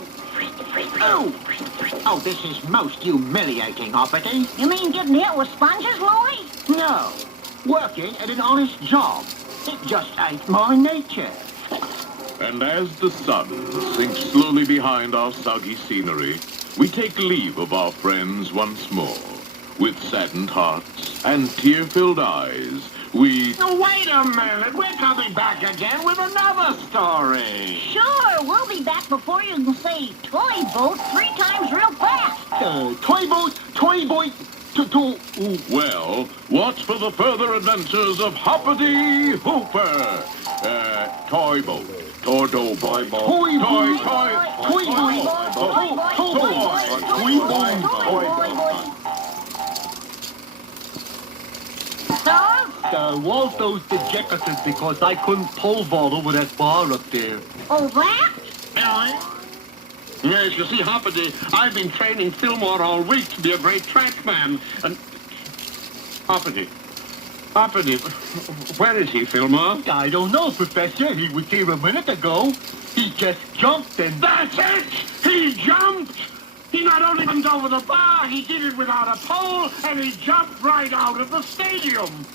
Oh. Oh, this is most humiliating, Hoppity. You mean getting hit with sponges, Louie? No. Working at an honest job. It just ain't my nature. And as the sun sinks slowly behind our soggy scenery, we take leave of our friends once more. With saddened hearts and tear-filled eyes, we... Now, wait a minute. We're coming back again with another story. Sure, we'll be back before you can say toy boat 3 times real fast. Toy boat, Well, watch for the further adventures of Hoppity Hooper. Toy boat. Tordo boy boat. Toy boy. Toy boy. Toy boy. sauce? Waldo's dejected because I couldn't pole vault over that bar up there. Oh, that? Yes, you see, Hoppity, I've been training Fillmore all week to be a great trackman. And Hoppity, where is he, Fillmore? I don't know, Professor. He was here a minute ago. He just jumped and... That's it! He jumped! He not only jumped over the bar, he did it without a pole, and he jumped right out of the stadium.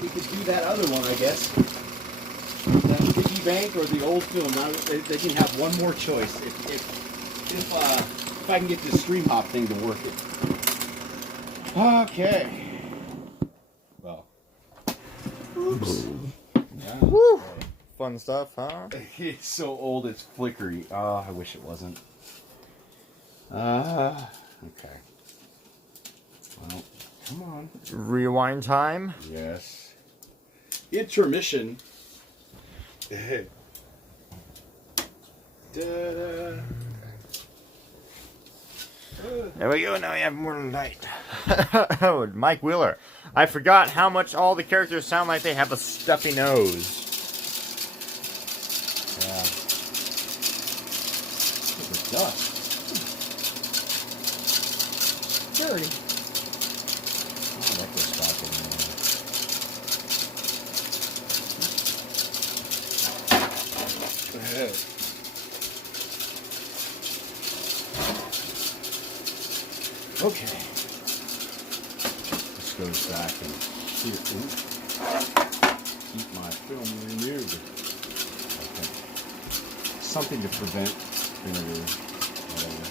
We could do that other one, I guess. That piggy bank or the old film. Now they can have one more choice. If I can get this stream hop thing to work it. Okay. Well. Oops. Yeah. Woo. Fun stuff, huh? It's so old, it's flickery. Oh, I wish it wasn't. Okay. Well, come on. Rewind time? Yes. Intermission. Da-da. There we go, now we have more light. Oh, Mike Wheeler. I forgot how much all the characters sound like they have a stuffy nose. Yeah. Look at dust. Dirty. Oh, that goes back in there. Okay. This goes back and here. Keep my film renewed. Okay. Something to prevent vinegar. Whatever.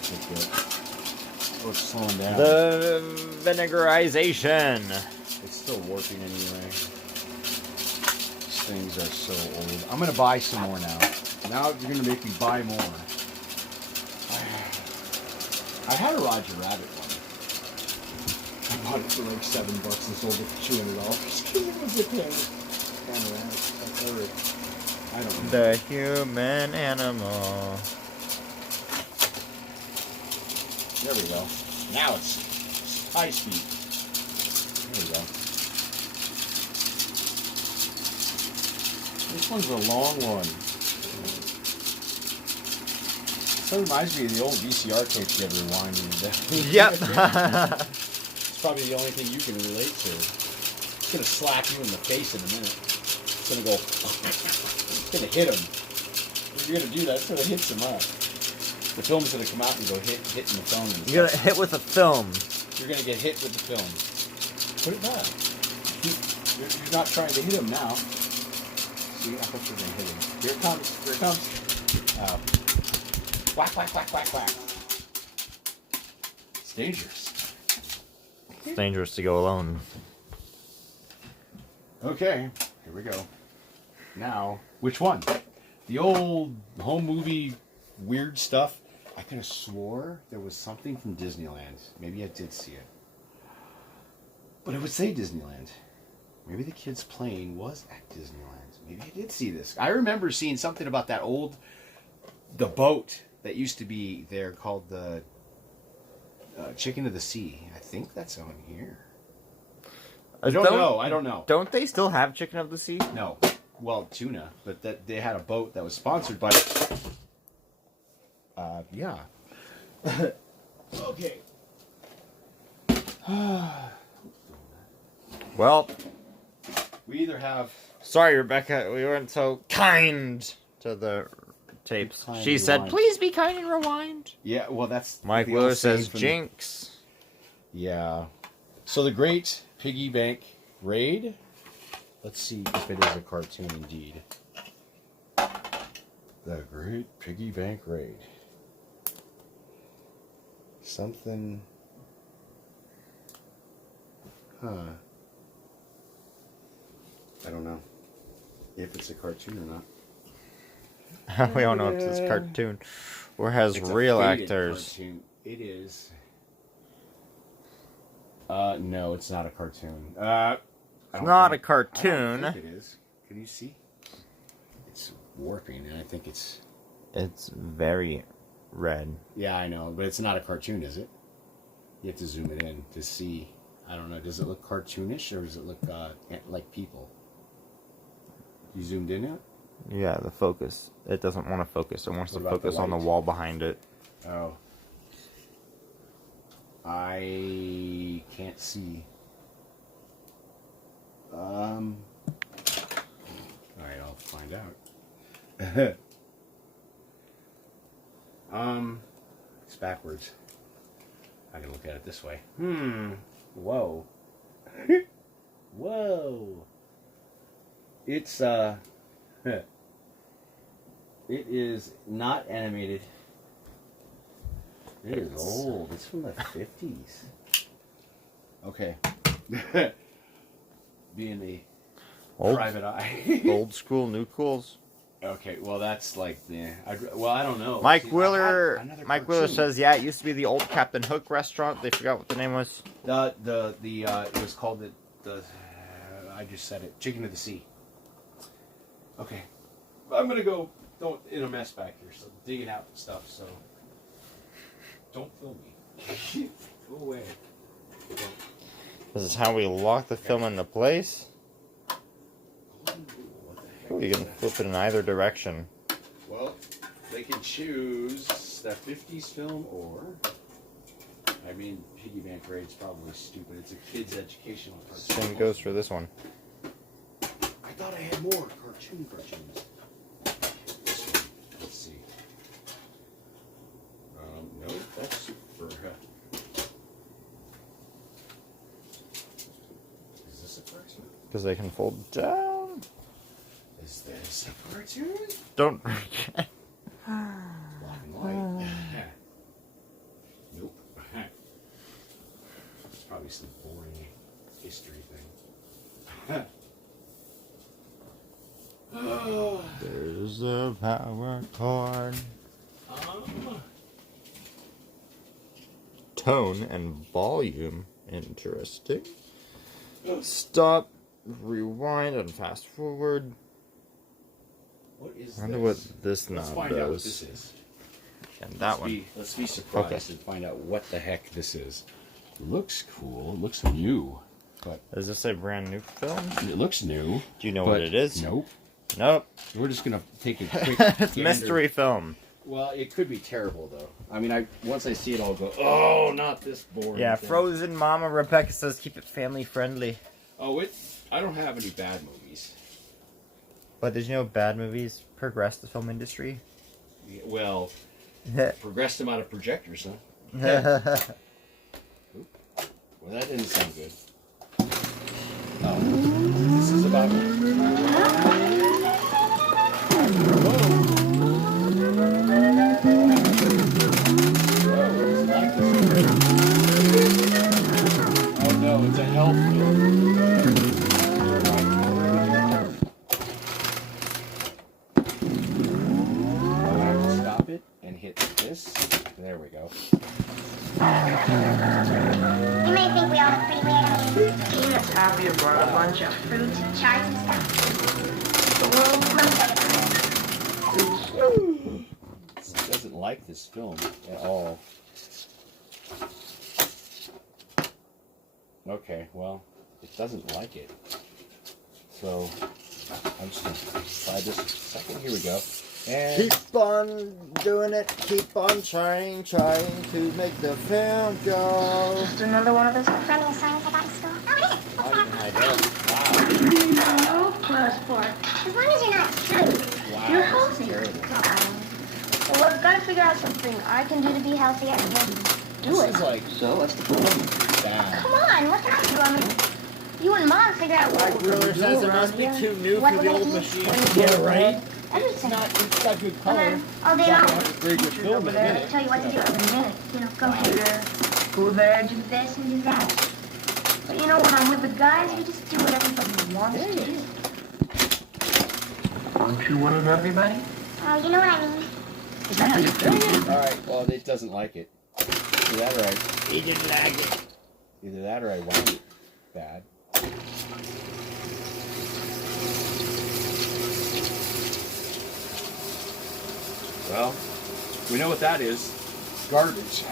Oh, it's slowing down. The vinegarization. It's still working anyway. These things are so old. I'm gonna buy some more now. Now you're gonna make me buy more. I had a Roger Rabbit one. I bought it for like $7 and sold it for $200 because it was a panoramic. I don't know. The human animal. There we go. Now it's high speed. There we go. This one's a long one. This reminds me of the old VCR tapes you had to rewind me. Yep. It's probably the only thing you can relate to. It's going to slap you in the face in a minute. It's going to go... It's going to hit him. If you're going to do that, it's going to hit some up. The film's going to come out and go hit in the phone. You're going to hit with a film. You're going to get hit with the film. Put it back. You're not trying to hit him now. See, I thought you were going to hit him. Here it comes. Here it comes. Whack, whack, whack, whack, whack. It's dangerous. It's dangerous to go alone. Okay, here we go. Now, which one? The old home movie weird stuff? I could have swore there was something from Disneyland. Maybe I did see it. But it would say Disneyland. Maybe the kid's plane was at Disneyland. Maybe I did see this. I remember seeing something about that the boat that used to be there called the Chicken of the Sea. I think that's on here. I don't know. Don't they still have Chicken of the Sea? No. Well, tuna. But that they had a boat that was sponsored by... yeah. Okay. Well... We either have... Sorry, Rebecca. We weren't so kind to the tapes. She said, please be kind and rewind. Yeah, well, that's... Mike Wheeler says, jinx. Yeah. So the Great Piggy Bank Raid. Let's see if it is a cartoon indeed. The Great Piggy Bank Raid. Something... Huh. I don't know if it's a cartoon or not. We don't know if it's a cartoon or has It's a real faded actors. Cartoon. It is. No, it's not a cartoon. It's not a I cartoon. don't think it is. Can you see? It's warping, and I think it's. It's very red. Yeah, I know, but it's not a cartoon, is it? You have to zoom it in to see. I don't know. Does it look cartoonish or does it look like people? You zoomed in yet? Yeah, the focus. It doesn't want to focus. It wants What to about the focus on the light? wall behind it. Oh. I can't see. Alright, I'll find out. It's backwards. I can look at it this way. Whoa. Whoa. It's, it is not animated. It is old. It's from the 50s. Okay. Being the private eye. Old school, new cools. Okay, well that's like the. Well, I don't know. Mike See, Wheeler. another Mike Wheeler cartoon. says, yeah, it used to be the old Captain Hook restaurant. They forgot what the name was. It was called the I just said it. Chicken of the Sea. Okay, I'm gonna go. Don't in a mess back here. So digging out stuff. So don't film me. Go away. This is how we lock the film into place. What the heck Ooh, you is can that? flip it in either direction. Well, they can choose that 50s film or. I mean, Piggy Bank Raid's probably stupid. It's a kid's educational cartoon. Same goes for this one. I thought I had more cartoons. This one. Let's see. No, that's super. Is this a cartoon? Because they can fold down. Is this a cartoon? Don't. Black and white. Nope. It's probably some boring history thing. There's a power cord. Tone and volume. Interesting. Stop, rewind, and fast forward. What is I wonder this? what this Let's knob find out what does. this is. And that one. Let's be surprised and find out what the heck this is. Looks cool. It looks new. But Is this a brand new film? it looks new. Do you know what it is? Nope. Nope. We're just gonna take a quick It's gander. mystery film. Well, it could be terrible though. I mean, once I see it, I'll go, oh, not this boring. Yeah, thing." Frozen Mama Rebecca says keep it family friendly. Oh, I don't have any bad movies. But did you know bad movies progress the film industry? Yeah, well, progressed them out of projectors, huh? Well, that didn't sound good. Oh, this is about. Oh no, it's a health Stop it and hit this. There we go. You may think we all look pretty weird. Team that's happy brought a bunch of fruits and charts and stuff. Well, let me tell you. It doesn't like this film at all. Okay, well, it doesn't like it. So, I'm just going to slide this a second. Here we go. And Keep on doing it, keep on trying to make the film go. Just another one of those friendly assignments I got in school. Oh, it is. What's that? I don't. No plus 4. As long as you're not true. Wow, You're this is healthy. terrible. Well, we've got to figure out something I can do to be healthier and then do This it. is like So what's the problem? bad. Come on, what can I do? I mean, you and Mom figure out what we're Wheeler going to do says it around must be here. too new What for we're the gonna old eat, machine. when we Yeah, go to right? bed, Everything. It's got good And color. then all day long, Very good film over in a there, minute. tell you what to do in a minute. You know, go here, go there, do this and do that. But you know, when I'm with the guys, we just do what everybody wants to do. Don't you want it, everybody? Oh, you know what I mean. Is that how you feel? Alright, well, it doesn't like it. Either that or He didn't like it. Either that or I want it bad. Well, we know what that is. Garbage.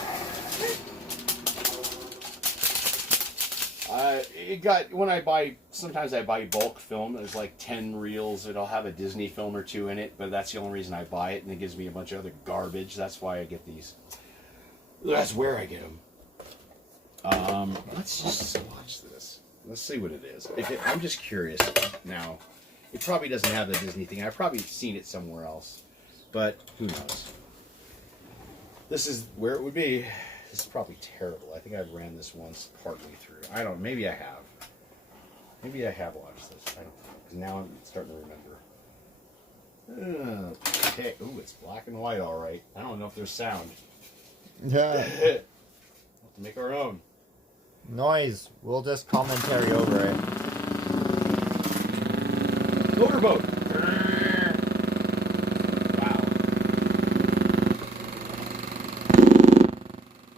Sometimes I buy bulk film. There's like 10 reels. It'll have a Disney film or two in it, but that's the only reason I buy it, and it gives me a bunch of other garbage. That's why I get these. That's where I get them. Let's just watch this. Let's see what it is. I'm just curious now. It probably doesn't have the Disney thing. I've probably seen it somewhere else, but who knows? This is where it would be. This is probably terrible. I think I've ran this once partly through. I don't know. Maybe I have. Maybe I have watched this. I don't know. Because now I'm starting to remember. Okay. Ooh, it's black and white, all right. I don't know if there's sound. Yeah. We'll have to make our own. Noise. We'll just commentary over it. Motorboat. Wow.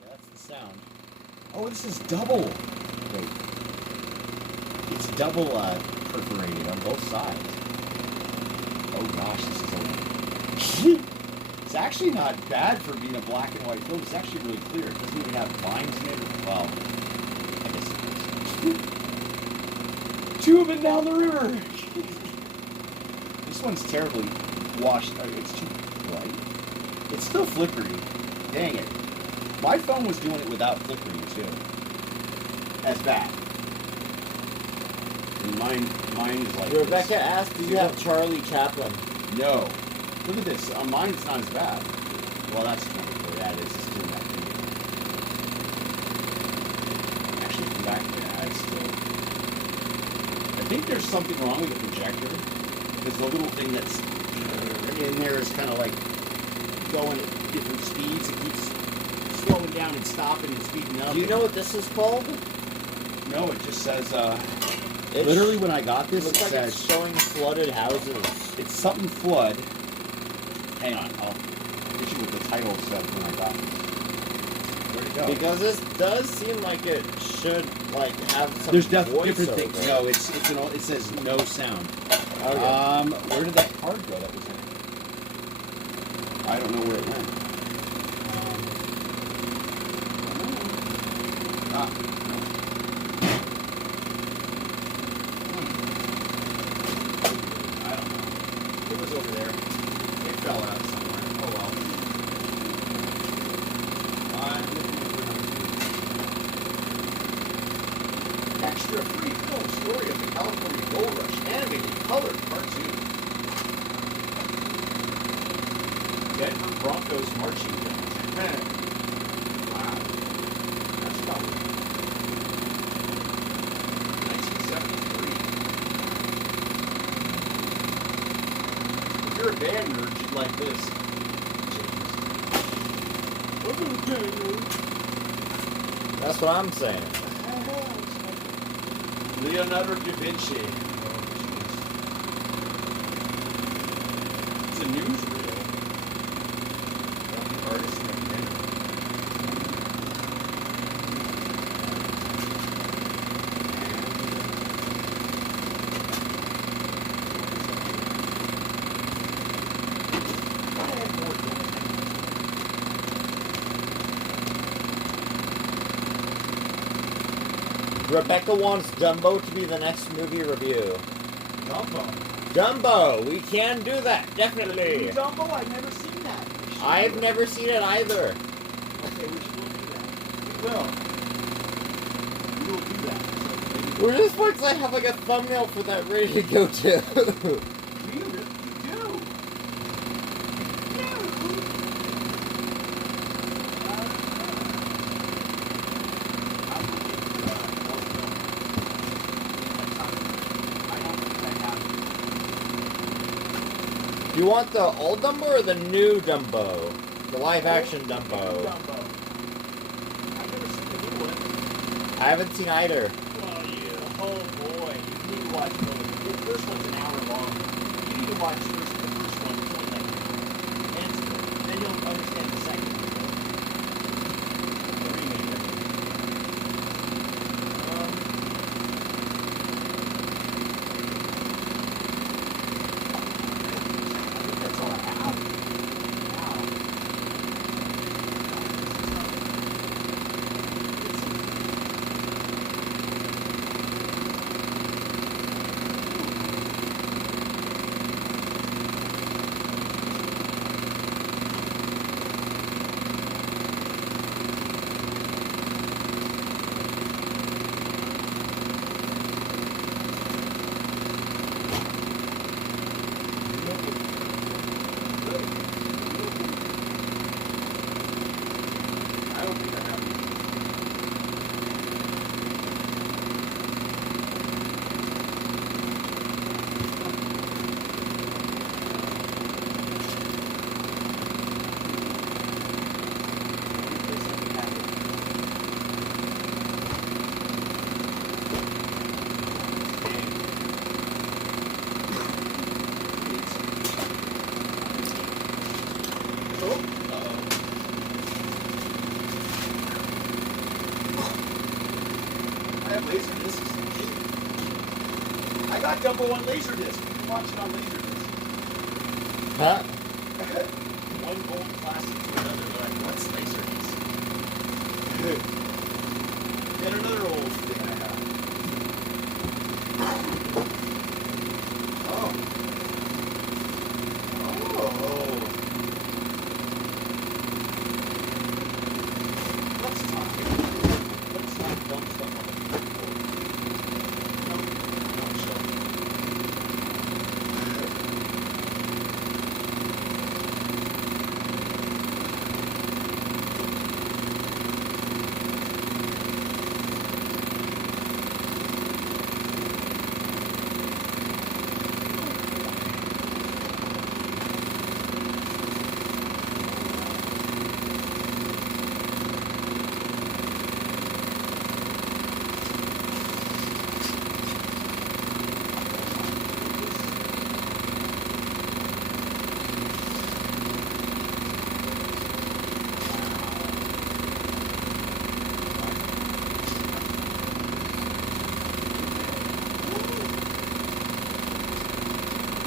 That's the sound. Oh, this is double. Wait. It's double perforated on both sides. Oh gosh, this is a... It's actually not bad for being a black and white film. It's actually really clear. It doesn't even have lines in it. Well, I guess it is. Tubing down the river. This one's terribly washed. It's too bright. It's still flickery. Dang it. My phone was doing it without flickering too. As bad. And mine is like Rebecca this. asked, do you have Charlie Chaplin? No. Look at this. On mine, it's not as bad. Well, that's 24. Yeah, it is. It's doing that thing. Actually, come back. Yeah, it's still... I think there's something wrong with the projector. Because the little thing that's in there is kind of like going at different speeds. It keeps slowing down and stopping and speeding up. Do you know what this is called? No, it just says... literally, when I got this, it looks like says... it's showing flooded houses. It's something flood. Hang on, I'll get you what the title said when I got this. Where'd it go? Because this does seem like it should like have some. There's different things. Over. No, it says no sound. Okay. Where did that card go that was in it? I don't know where it went. I don't know. It was over there. It fell out somewhere. Oh well. Extra free film story of the California Gold Rush, animated colored cartoon. Denver Broncos marching band. Wow. That's probably 1973. If you're a band nerd, you'd like this. That's what I'm saying. Leonardo da Vinci. Oh, it's a newsreel. About the artist and inventor. Rebecca wants Dumbo to be the next movie review. Dumbo! We can do that, definitely! Dumbo? I've never seen that. I've never seen it either. Okay, we will do that. We will. We will do that. So We're just once I have like a thumbnail for that ready to go to. you do. Do you want the old Dumbo or the new Dumbo? The live action Dumbo. I've never seen the new one. I haven't seen either. Oh, yeah. Oh, boy. You need to watch both. The first one's an hour long. You need to watch the first one before that. And then you'll understand the second one. The remake of it. I think that's all I have. Wow. I don't think I have these. I have laser discs. I got Dumbo on laser disc. You can watch it on laser disc. Huh? One old classic to another. They're like, what's laser disc? Yet another old thing I have. Oh. Oh. Let's talk dumb stuff on the board. No, not sure.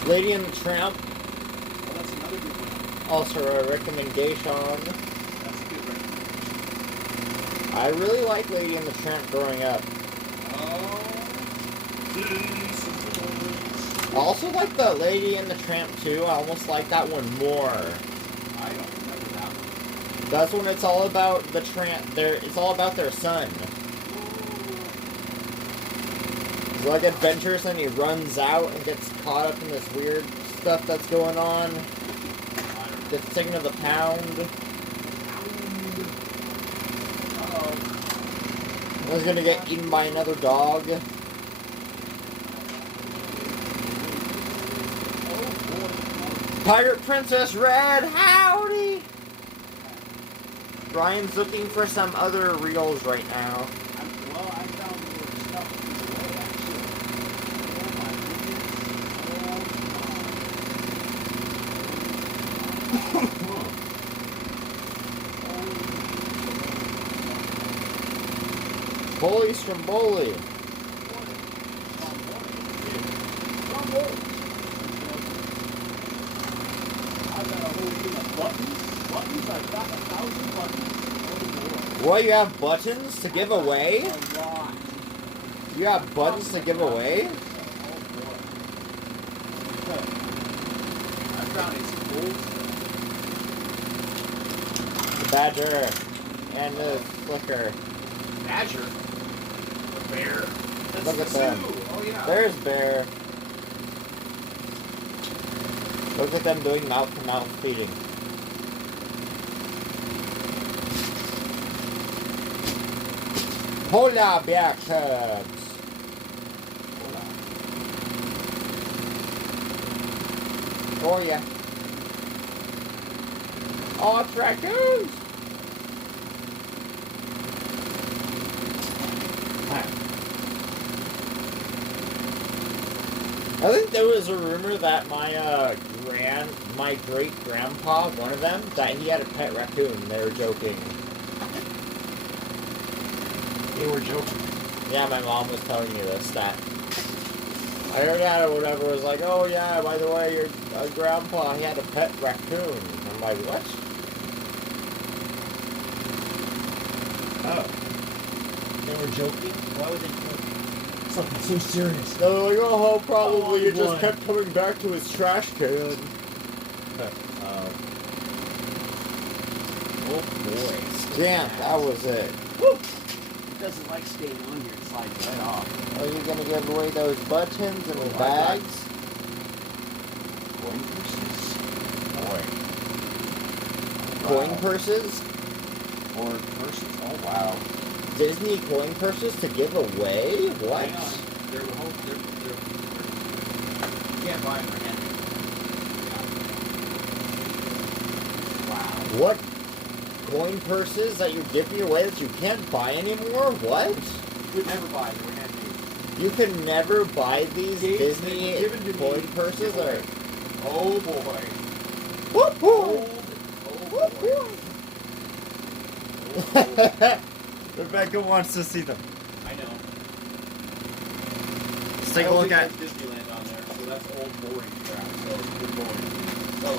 Lady and the Tramp, Oh, that's another good one. also a recommendation. That's a good recommendation. I really like Lady and the Tramp growing up. I also like the Lady and the Tramp 2. I almost like that one more. I don't remember that one. That's when it's all about the tramp. It's all about their son. He's like adventures, and he runs out and gets caught up in this weird stuff that's going on. Gets taken to the pound. He's gonna get eaten by another dog. Pirate Princess Red, howdy! Ryan's looking for some other reels right now. Well, I found more stuff away, actually. Oh my goodness. Bully Stromboli. I've got a whole thing of buttons. I've got 1,000 buttons. What, you have buttons to give away? A lot. You have buttons to give away? Oh boy. I found his old stuff. The Badger. And the Flicker. Badger. The bear. That's Look the at them. zoo. Oh yeah. There's Bear. Look at them doing mouth-to-mouth feeding. Hola, black cubs. Oh yeah. Oh, it's raccoons. I think there was a rumor that my great grandpa, one of them, that he had a pet raccoon. They were joking. They were joking. Yeah, my mom was telling me this, that I heard that or whatever, was like, oh yeah, by the way, your grandpa, he had a pet raccoon. I'm like, what? Oh. They were joking? Why would they joke? Something so serious. They're like, oh, probably it just kept coming back to his trash can. Oh boy. Stamp, that was it. Woo! It doesn't like staying on here, it slides right off. Are you gonna give away those buttons and the bags? Coin purses? Coin purses? Or purses? Oh wow. Disney coin purses to give away? What? Hang on. They're you can't buy them for handmade. Yeah. Wow. What? Coin purses that you give me away that you can't buy anymore? What? You could never buy them. They were handmade. You can never buy these Disney coin purses? Or... Oh boy. Whoop whoop! Whoop whoop! Rebecca wants to see them. I know. Let's take a look at Disneyland on there, so that's old boring crap. So good boring. So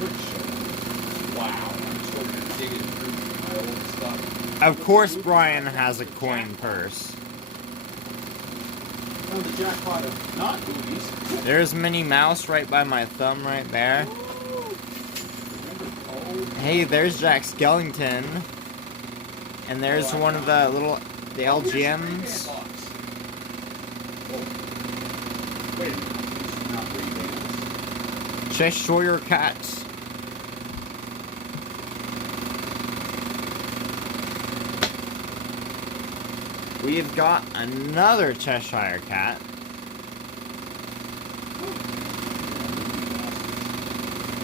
good show. Wow. I'm just over here digging through my old stuff. Of course Brian has a coin purse. Found the jackpot of not movies. There's Minnie Mouse right by my thumb right there. Hey, there's Jack Skellington. And there's one of the the LGMs. Wait a minute. Not Ray-Bans. Cheshire Cats. We've got another Cheshire Cat.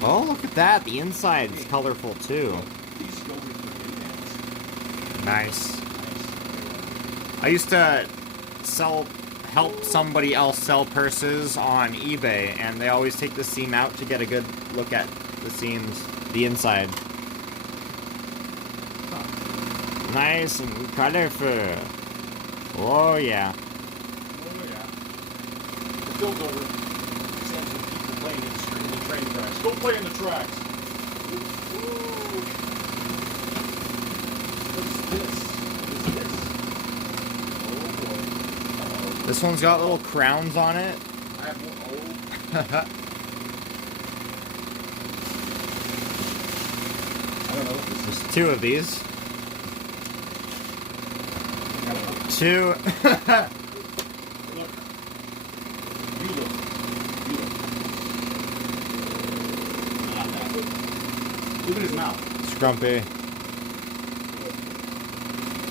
Oh, look at that. The inside's colorful too. Nice. I used to help somebody else sell purses on eBay, and they always take the seam out to get a good look at the seams, the inside. Nice and colorful. Oh yeah. Oh yeah. The field's over. Sam's some people playing in the street in the train tracks. Go play in the tracks. This one's got little crowns on it. I have one. I don't know what this is. Two of these. Two. Look. You look. Not that. Look at his mouth. Scrumpy.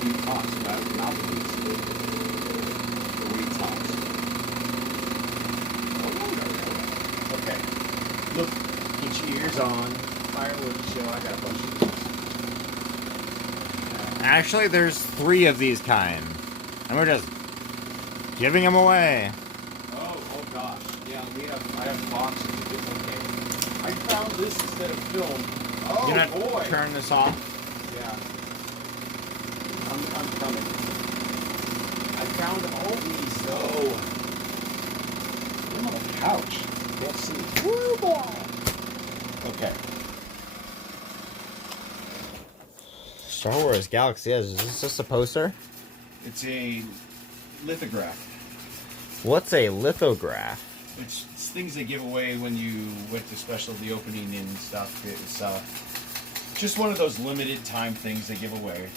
He talks about his mouth. Okay. Look, get your ears on. Fireworks show. I got a bunch of these. Actually, there's 3 of these kind. And we're just giving them away. Oh gosh. Yeah, I have boxes of this. Okay. I found this instead of film. Oh You're boy. gonna turn this off? Yeah. I'm coming. I found all these though. I'm on a couch. Let's see. Woo boy. Okay. Star Wars Galaxy Edge. Is this just a poster? It's a lithograph. What's a lithograph? It's things they give away when you went to the opening and stuff. It's just one of those limited time things they give away.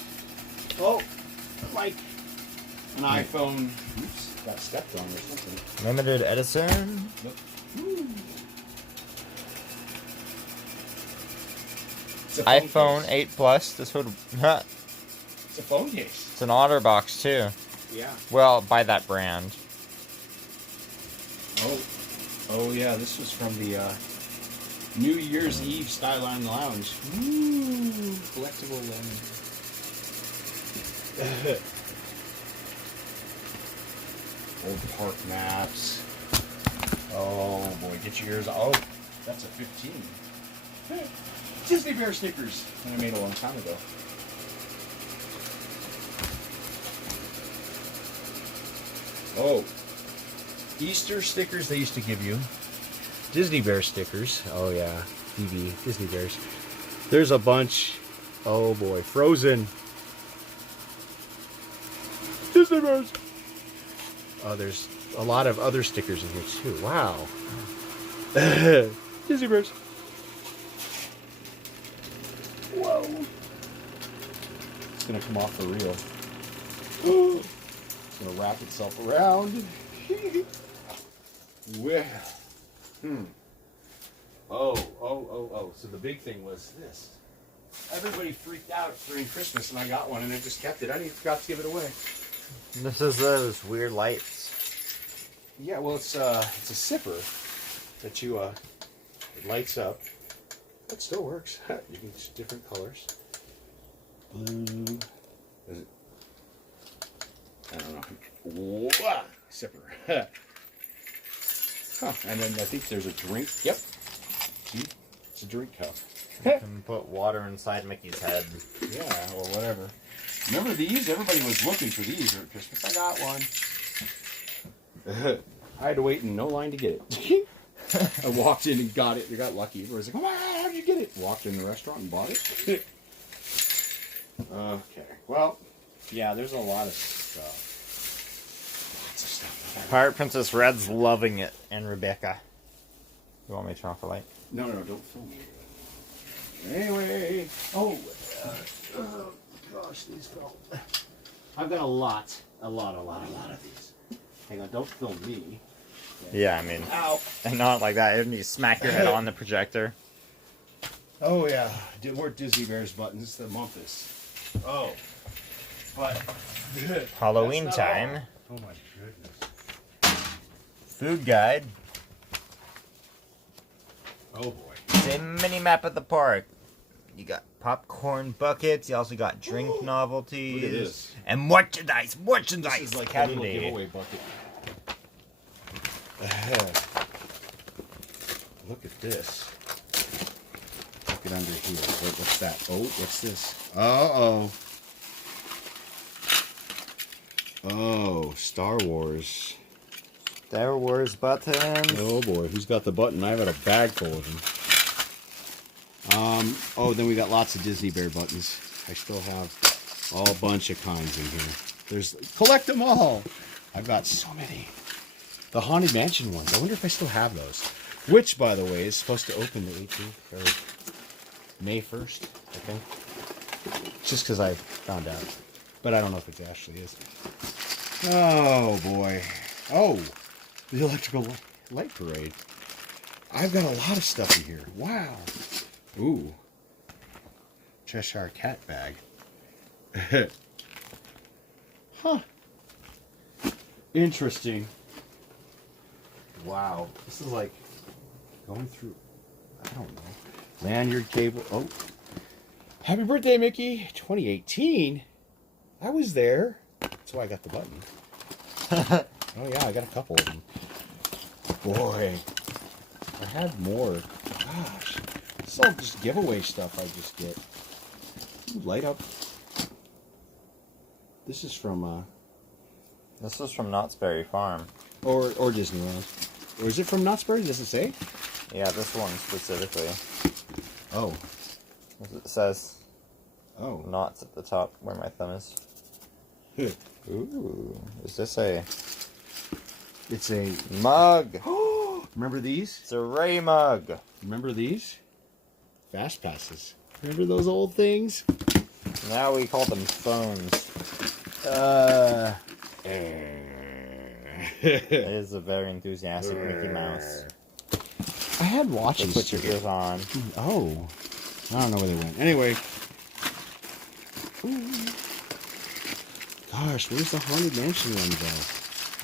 Oh, like an iPhone. Oops, got stepped on or something. Limited edition. Look. iPhone case. 8 Plus. This would. It's a phone case. It's an OtterBox too. Yeah. Well, by that brand. Oh yeah. This was from the New Year's Eve Skyline Lounge. Ooh, collectible lemon. Old park maps. Oh boy, get your ears. Oh, that's a 15. Hey, Disney Bear stickers that I made a long time ago. Oh, Easter stickers they used to give you. Disney Bear stickers. Oh yeah, Disney Bears. There's a bunch. Oh boy, Frozen. Disney Bears. Oh, there's a lot of other stickers in here too. Wow. Disney Bears. Whoa. It's gonna come off for real. It's gonna wrap itself around. Well. Oh. So the big thing was this. Everybody freaked out during Christmas, and I got one, and I just kept it. I didn't forgot to give it away. This is those weird lights. Yeah, well, it's a sipper that you it lights up. That still works. You can use different colors. Blue. Is it? I don't know. Whoa, sipper. Huh. And then I think there's a drink. Yep. See? It's a drink cup. You can put water inside Mickey's head. Yeah, or whatever. Remember these? Everybody was looking for these at Christmas. I got one. I had to wait in no line to get it. I walked in and got it. I got lucky. I was like, oh, how did you get it? Walked in the restaurant and bought it. Okay. Well, yeah, there's a lot of stuff. Lots of stuff. Pirate Princess Red's loving it, and Rebecca. You want me to turn off the light? No, don't film me. Anyway. Oh, gosh, these fell. I've got a lot of these. Hang on, don't film me. Yeah, I mean, ow. And not like that. And you smack your head on the projector. Oh yeah, more Disney Bears buttons. The Mumpus. Oh, but Halloween time. All. Oh my goodness. Food guide. Oh boy. It's a mini map of the park. You got popcorn buckets. You also got drink novelties. Look at this. And merchandise. This is like a little giveaway bucket. Look at this. Look at under here. What's that? Oh, what's this? Uh-oh. Oh, Star Wars. Star Wars buttons. Oh boy, who's got the button? I've got a bag full of them. Oh, then we got lots of Disney Bear buttons. I still have all bunch of kinds in here. Collect them all. I've got so many. The Haunted Mansion ones. I wonder if I still have those. Which, by the way, is supposed to open the 18th or May 1st, I think. Just because I found out. But I don't know if it actually is. Oh, boy. Oh, the Electrical Light Parade. I've got a lot of stuff in here. Wow. Ooh. Cheshire Cat bag. Huh. Interesting. Wow. This is like going through, I don't know. Lanyard cable. Oh. Happy birthday, Mickey. 2018. I was there. That's why I got the button. Oh, yeah, I got a couple of them. Boy. I had more. Gosh. This is all just giveaway stuff I just get. Ooh, light up. This is from, This is from Knott's Berry Farm. Or Disneyland. Or is it from Knott's Berry? Does it say? Yeah, this one specifically. Oh. It says Knott's at the top where my thumb is. Ooh. Is this a... It's a... mug! Remember these? It's a Ray mug. Remember these? Fast passes. Remember those old things? Now we call them phones. It is a very enthusiastic Mickey Mouse. I had watches. So put your ears on. Oh. I don't know where they went. Anyway. Gosh, where's the Haunted Mansion one go?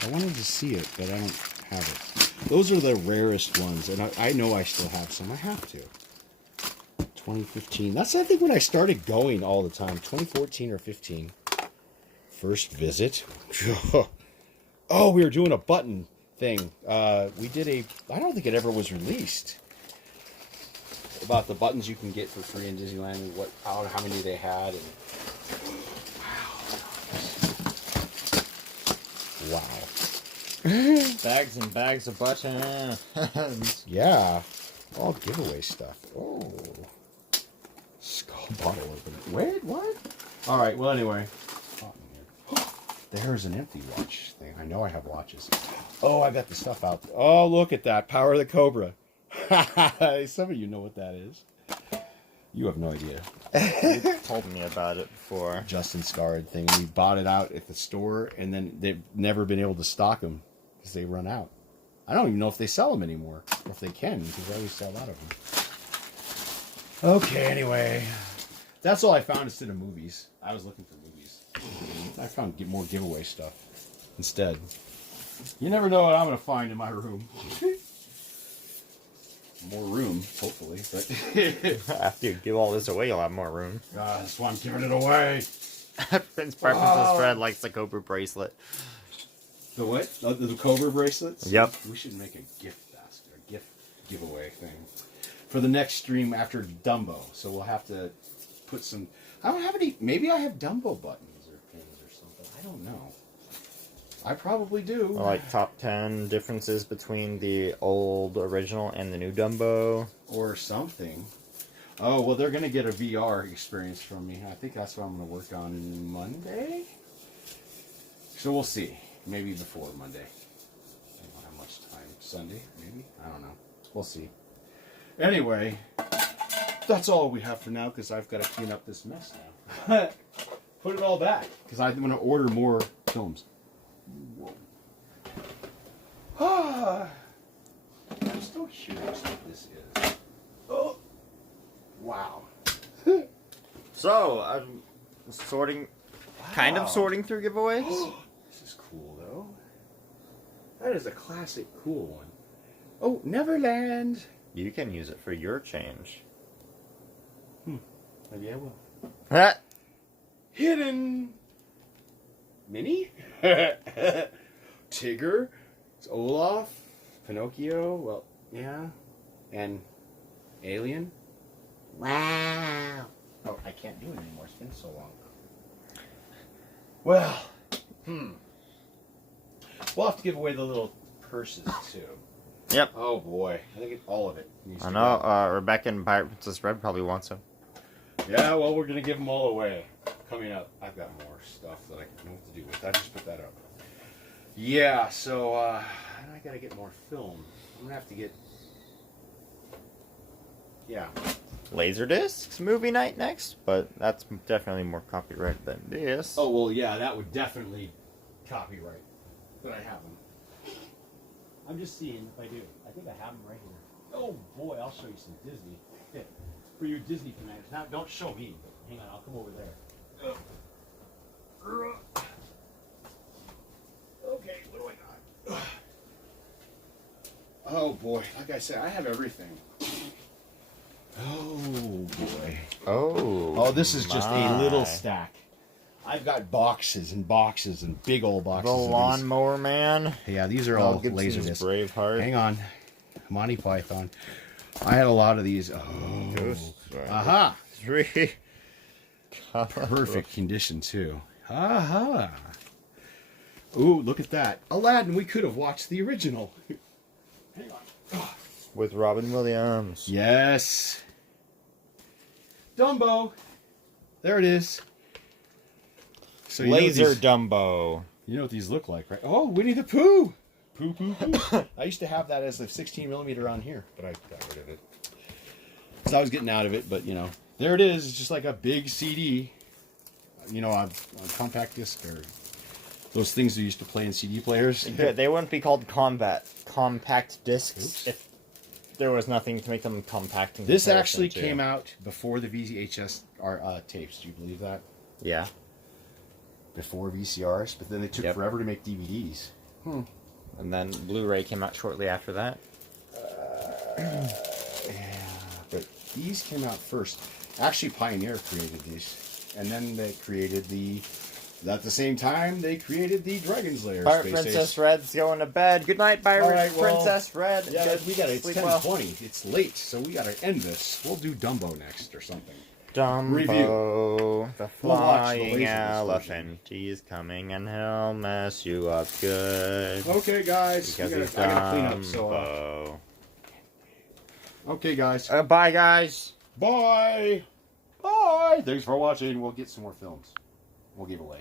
I wanted to see it, but I don't have it. Those are the rarest ones, and I know I still have some. I have to. 2015. That's, I think, when I started going all the time. 2014 or 15. First visit. Oh, we were doing a button thing. We did I don't think it ever was released. About the buttons you can get for free in Disneyland and how many they had. And wow. Bags and bags of buttons. Yeah. All giveaway stuff. Oh. Skull bottle opener. Wait, what? All right, well, anyway. There's an empty watch thing. I know I have watches. Oh, I got the stuff out. Oh, look at that. Power of the Cobra. Some of you know what that is. You have no idea. You told me about it before. Justin Scarred thing. We bought it out at the store, and then they've never been able to stock them because they run out. I don't even know if they sell them anymore, or if they can, because I always sell out of them. Okay, anyway. That's all I found instead of movies. I was looking for movies. I found more giveaway stuff instead. You never know what I'm going to find in my room. More room, hopefully. But after you give all this away, you'll have more room. That's why I'm giving it away. Prince Preferences Fred likes the Cobra bracelet. The what? The Cobra bracelets? Yep. We should make a gift basket, a gift giveaway thing for the next stream after Dumbo. So we'll have to put some. I don't have any. Maybe I have Dumbo buttons or pins or something. I don't know. I probably do. Like top 10 differences between the old original and the new Dumbo. Or something. Oh, well, they're going to get a VR experience from me. I think that's what I'm going to work on Monday. So we'll see. Maybe before Monday. I don't have much time. Sunday, maybe? I don't know. We'll see. Anyway, that's all we have for now because I've got to clean up this mess now. Put it all back because I'm going to order more films. Whoa. I'm still curious what this is. Oh. Wow. So, I'm kind of sorting through giveaways. This is cool, though. That is a classic cool one. Oh, Neverland. You can use it for your change. Maybe I will. Ha! Hidden. Minnie? Tigger. It's Olaf. Pinocchio. Well, yeah. And Alien. Wow. Oh, I can't do it anymore. It's been so long. Well, we'll have to give away the little purses, too. Yep. Oh, boy. I think all of it needs I to know, go. Rebecca and Pirate Princess Red probably want some. Yeah, well, we're going to give them all away. Coming up, I've got more stuff that I don't know what to do with. I just put that up. Yeah, so I got to get more film. I'm going to have to get... Yeah. Laserdiscs movie night next, but that's definitely more copyrighted than this. Oh, well, yeah, that would definitely copyright. But I have them. I'm just seeing if I do. I think I have them right here. Oh, boy, I'll show you some Disney. For you Disney fanatics. Now, don't show me. Hang on, I'll come over there. Okay, what do I got? Oh, boy. Like I said, I have everything. Oh, boy. Oh, this is just a little stack. I've got boxes and boxes and big old boxes. The Lawnmower Man. Yeah, these are all Laserdisc. Braveheart. Hang on. Monty Python. I had a lot of these. Oh. Aha. 3. Perfect condition, too. Aha. Ooh, look at that. Aladdin, we could have watched the original. Hang on. With Robin Williams. Yes. Dumbo. There it is. So Laser Dumbo. You know what these look like, right? Oh, Winnie the Pooh. Pooh, poo, poo. I used to have that as a 16mm on here, but I got rid of it. So I was getting out of it, but, you know. There it is. It's just like a big CD. You know, on compact disc or those things we used to play in CD players. They wouldn't be called compact discs if there was nothing to make them compact. This actually came out before the VHS tapes. Do you believe that? Yeah. Before VCRs, but then they took forever to make DVDs. And then Blu-ray came out shortly after that. Yeah, but these came out first. Actually, Pioneer created these, and then they created the At the same time, they created the Dragon's Lair Pirate space Princess station. Red's going to bed. Good night, Pirate All right, well, Princess Red. Yeah, we got it. It's Sleep 10:20. well. It's late, so we got to end this. We'll do Dumbo next or something. Dumbo, Review. the We'll watch the flying Laserdisc elephant. He's coming and he'll mess you up good. Okay, guys. Because he's I gotta clean up. So, Dumbo. okay, guys. Bye, guys. Bye. Bye. Thanks for watching. We'll get some more films. We'll give away.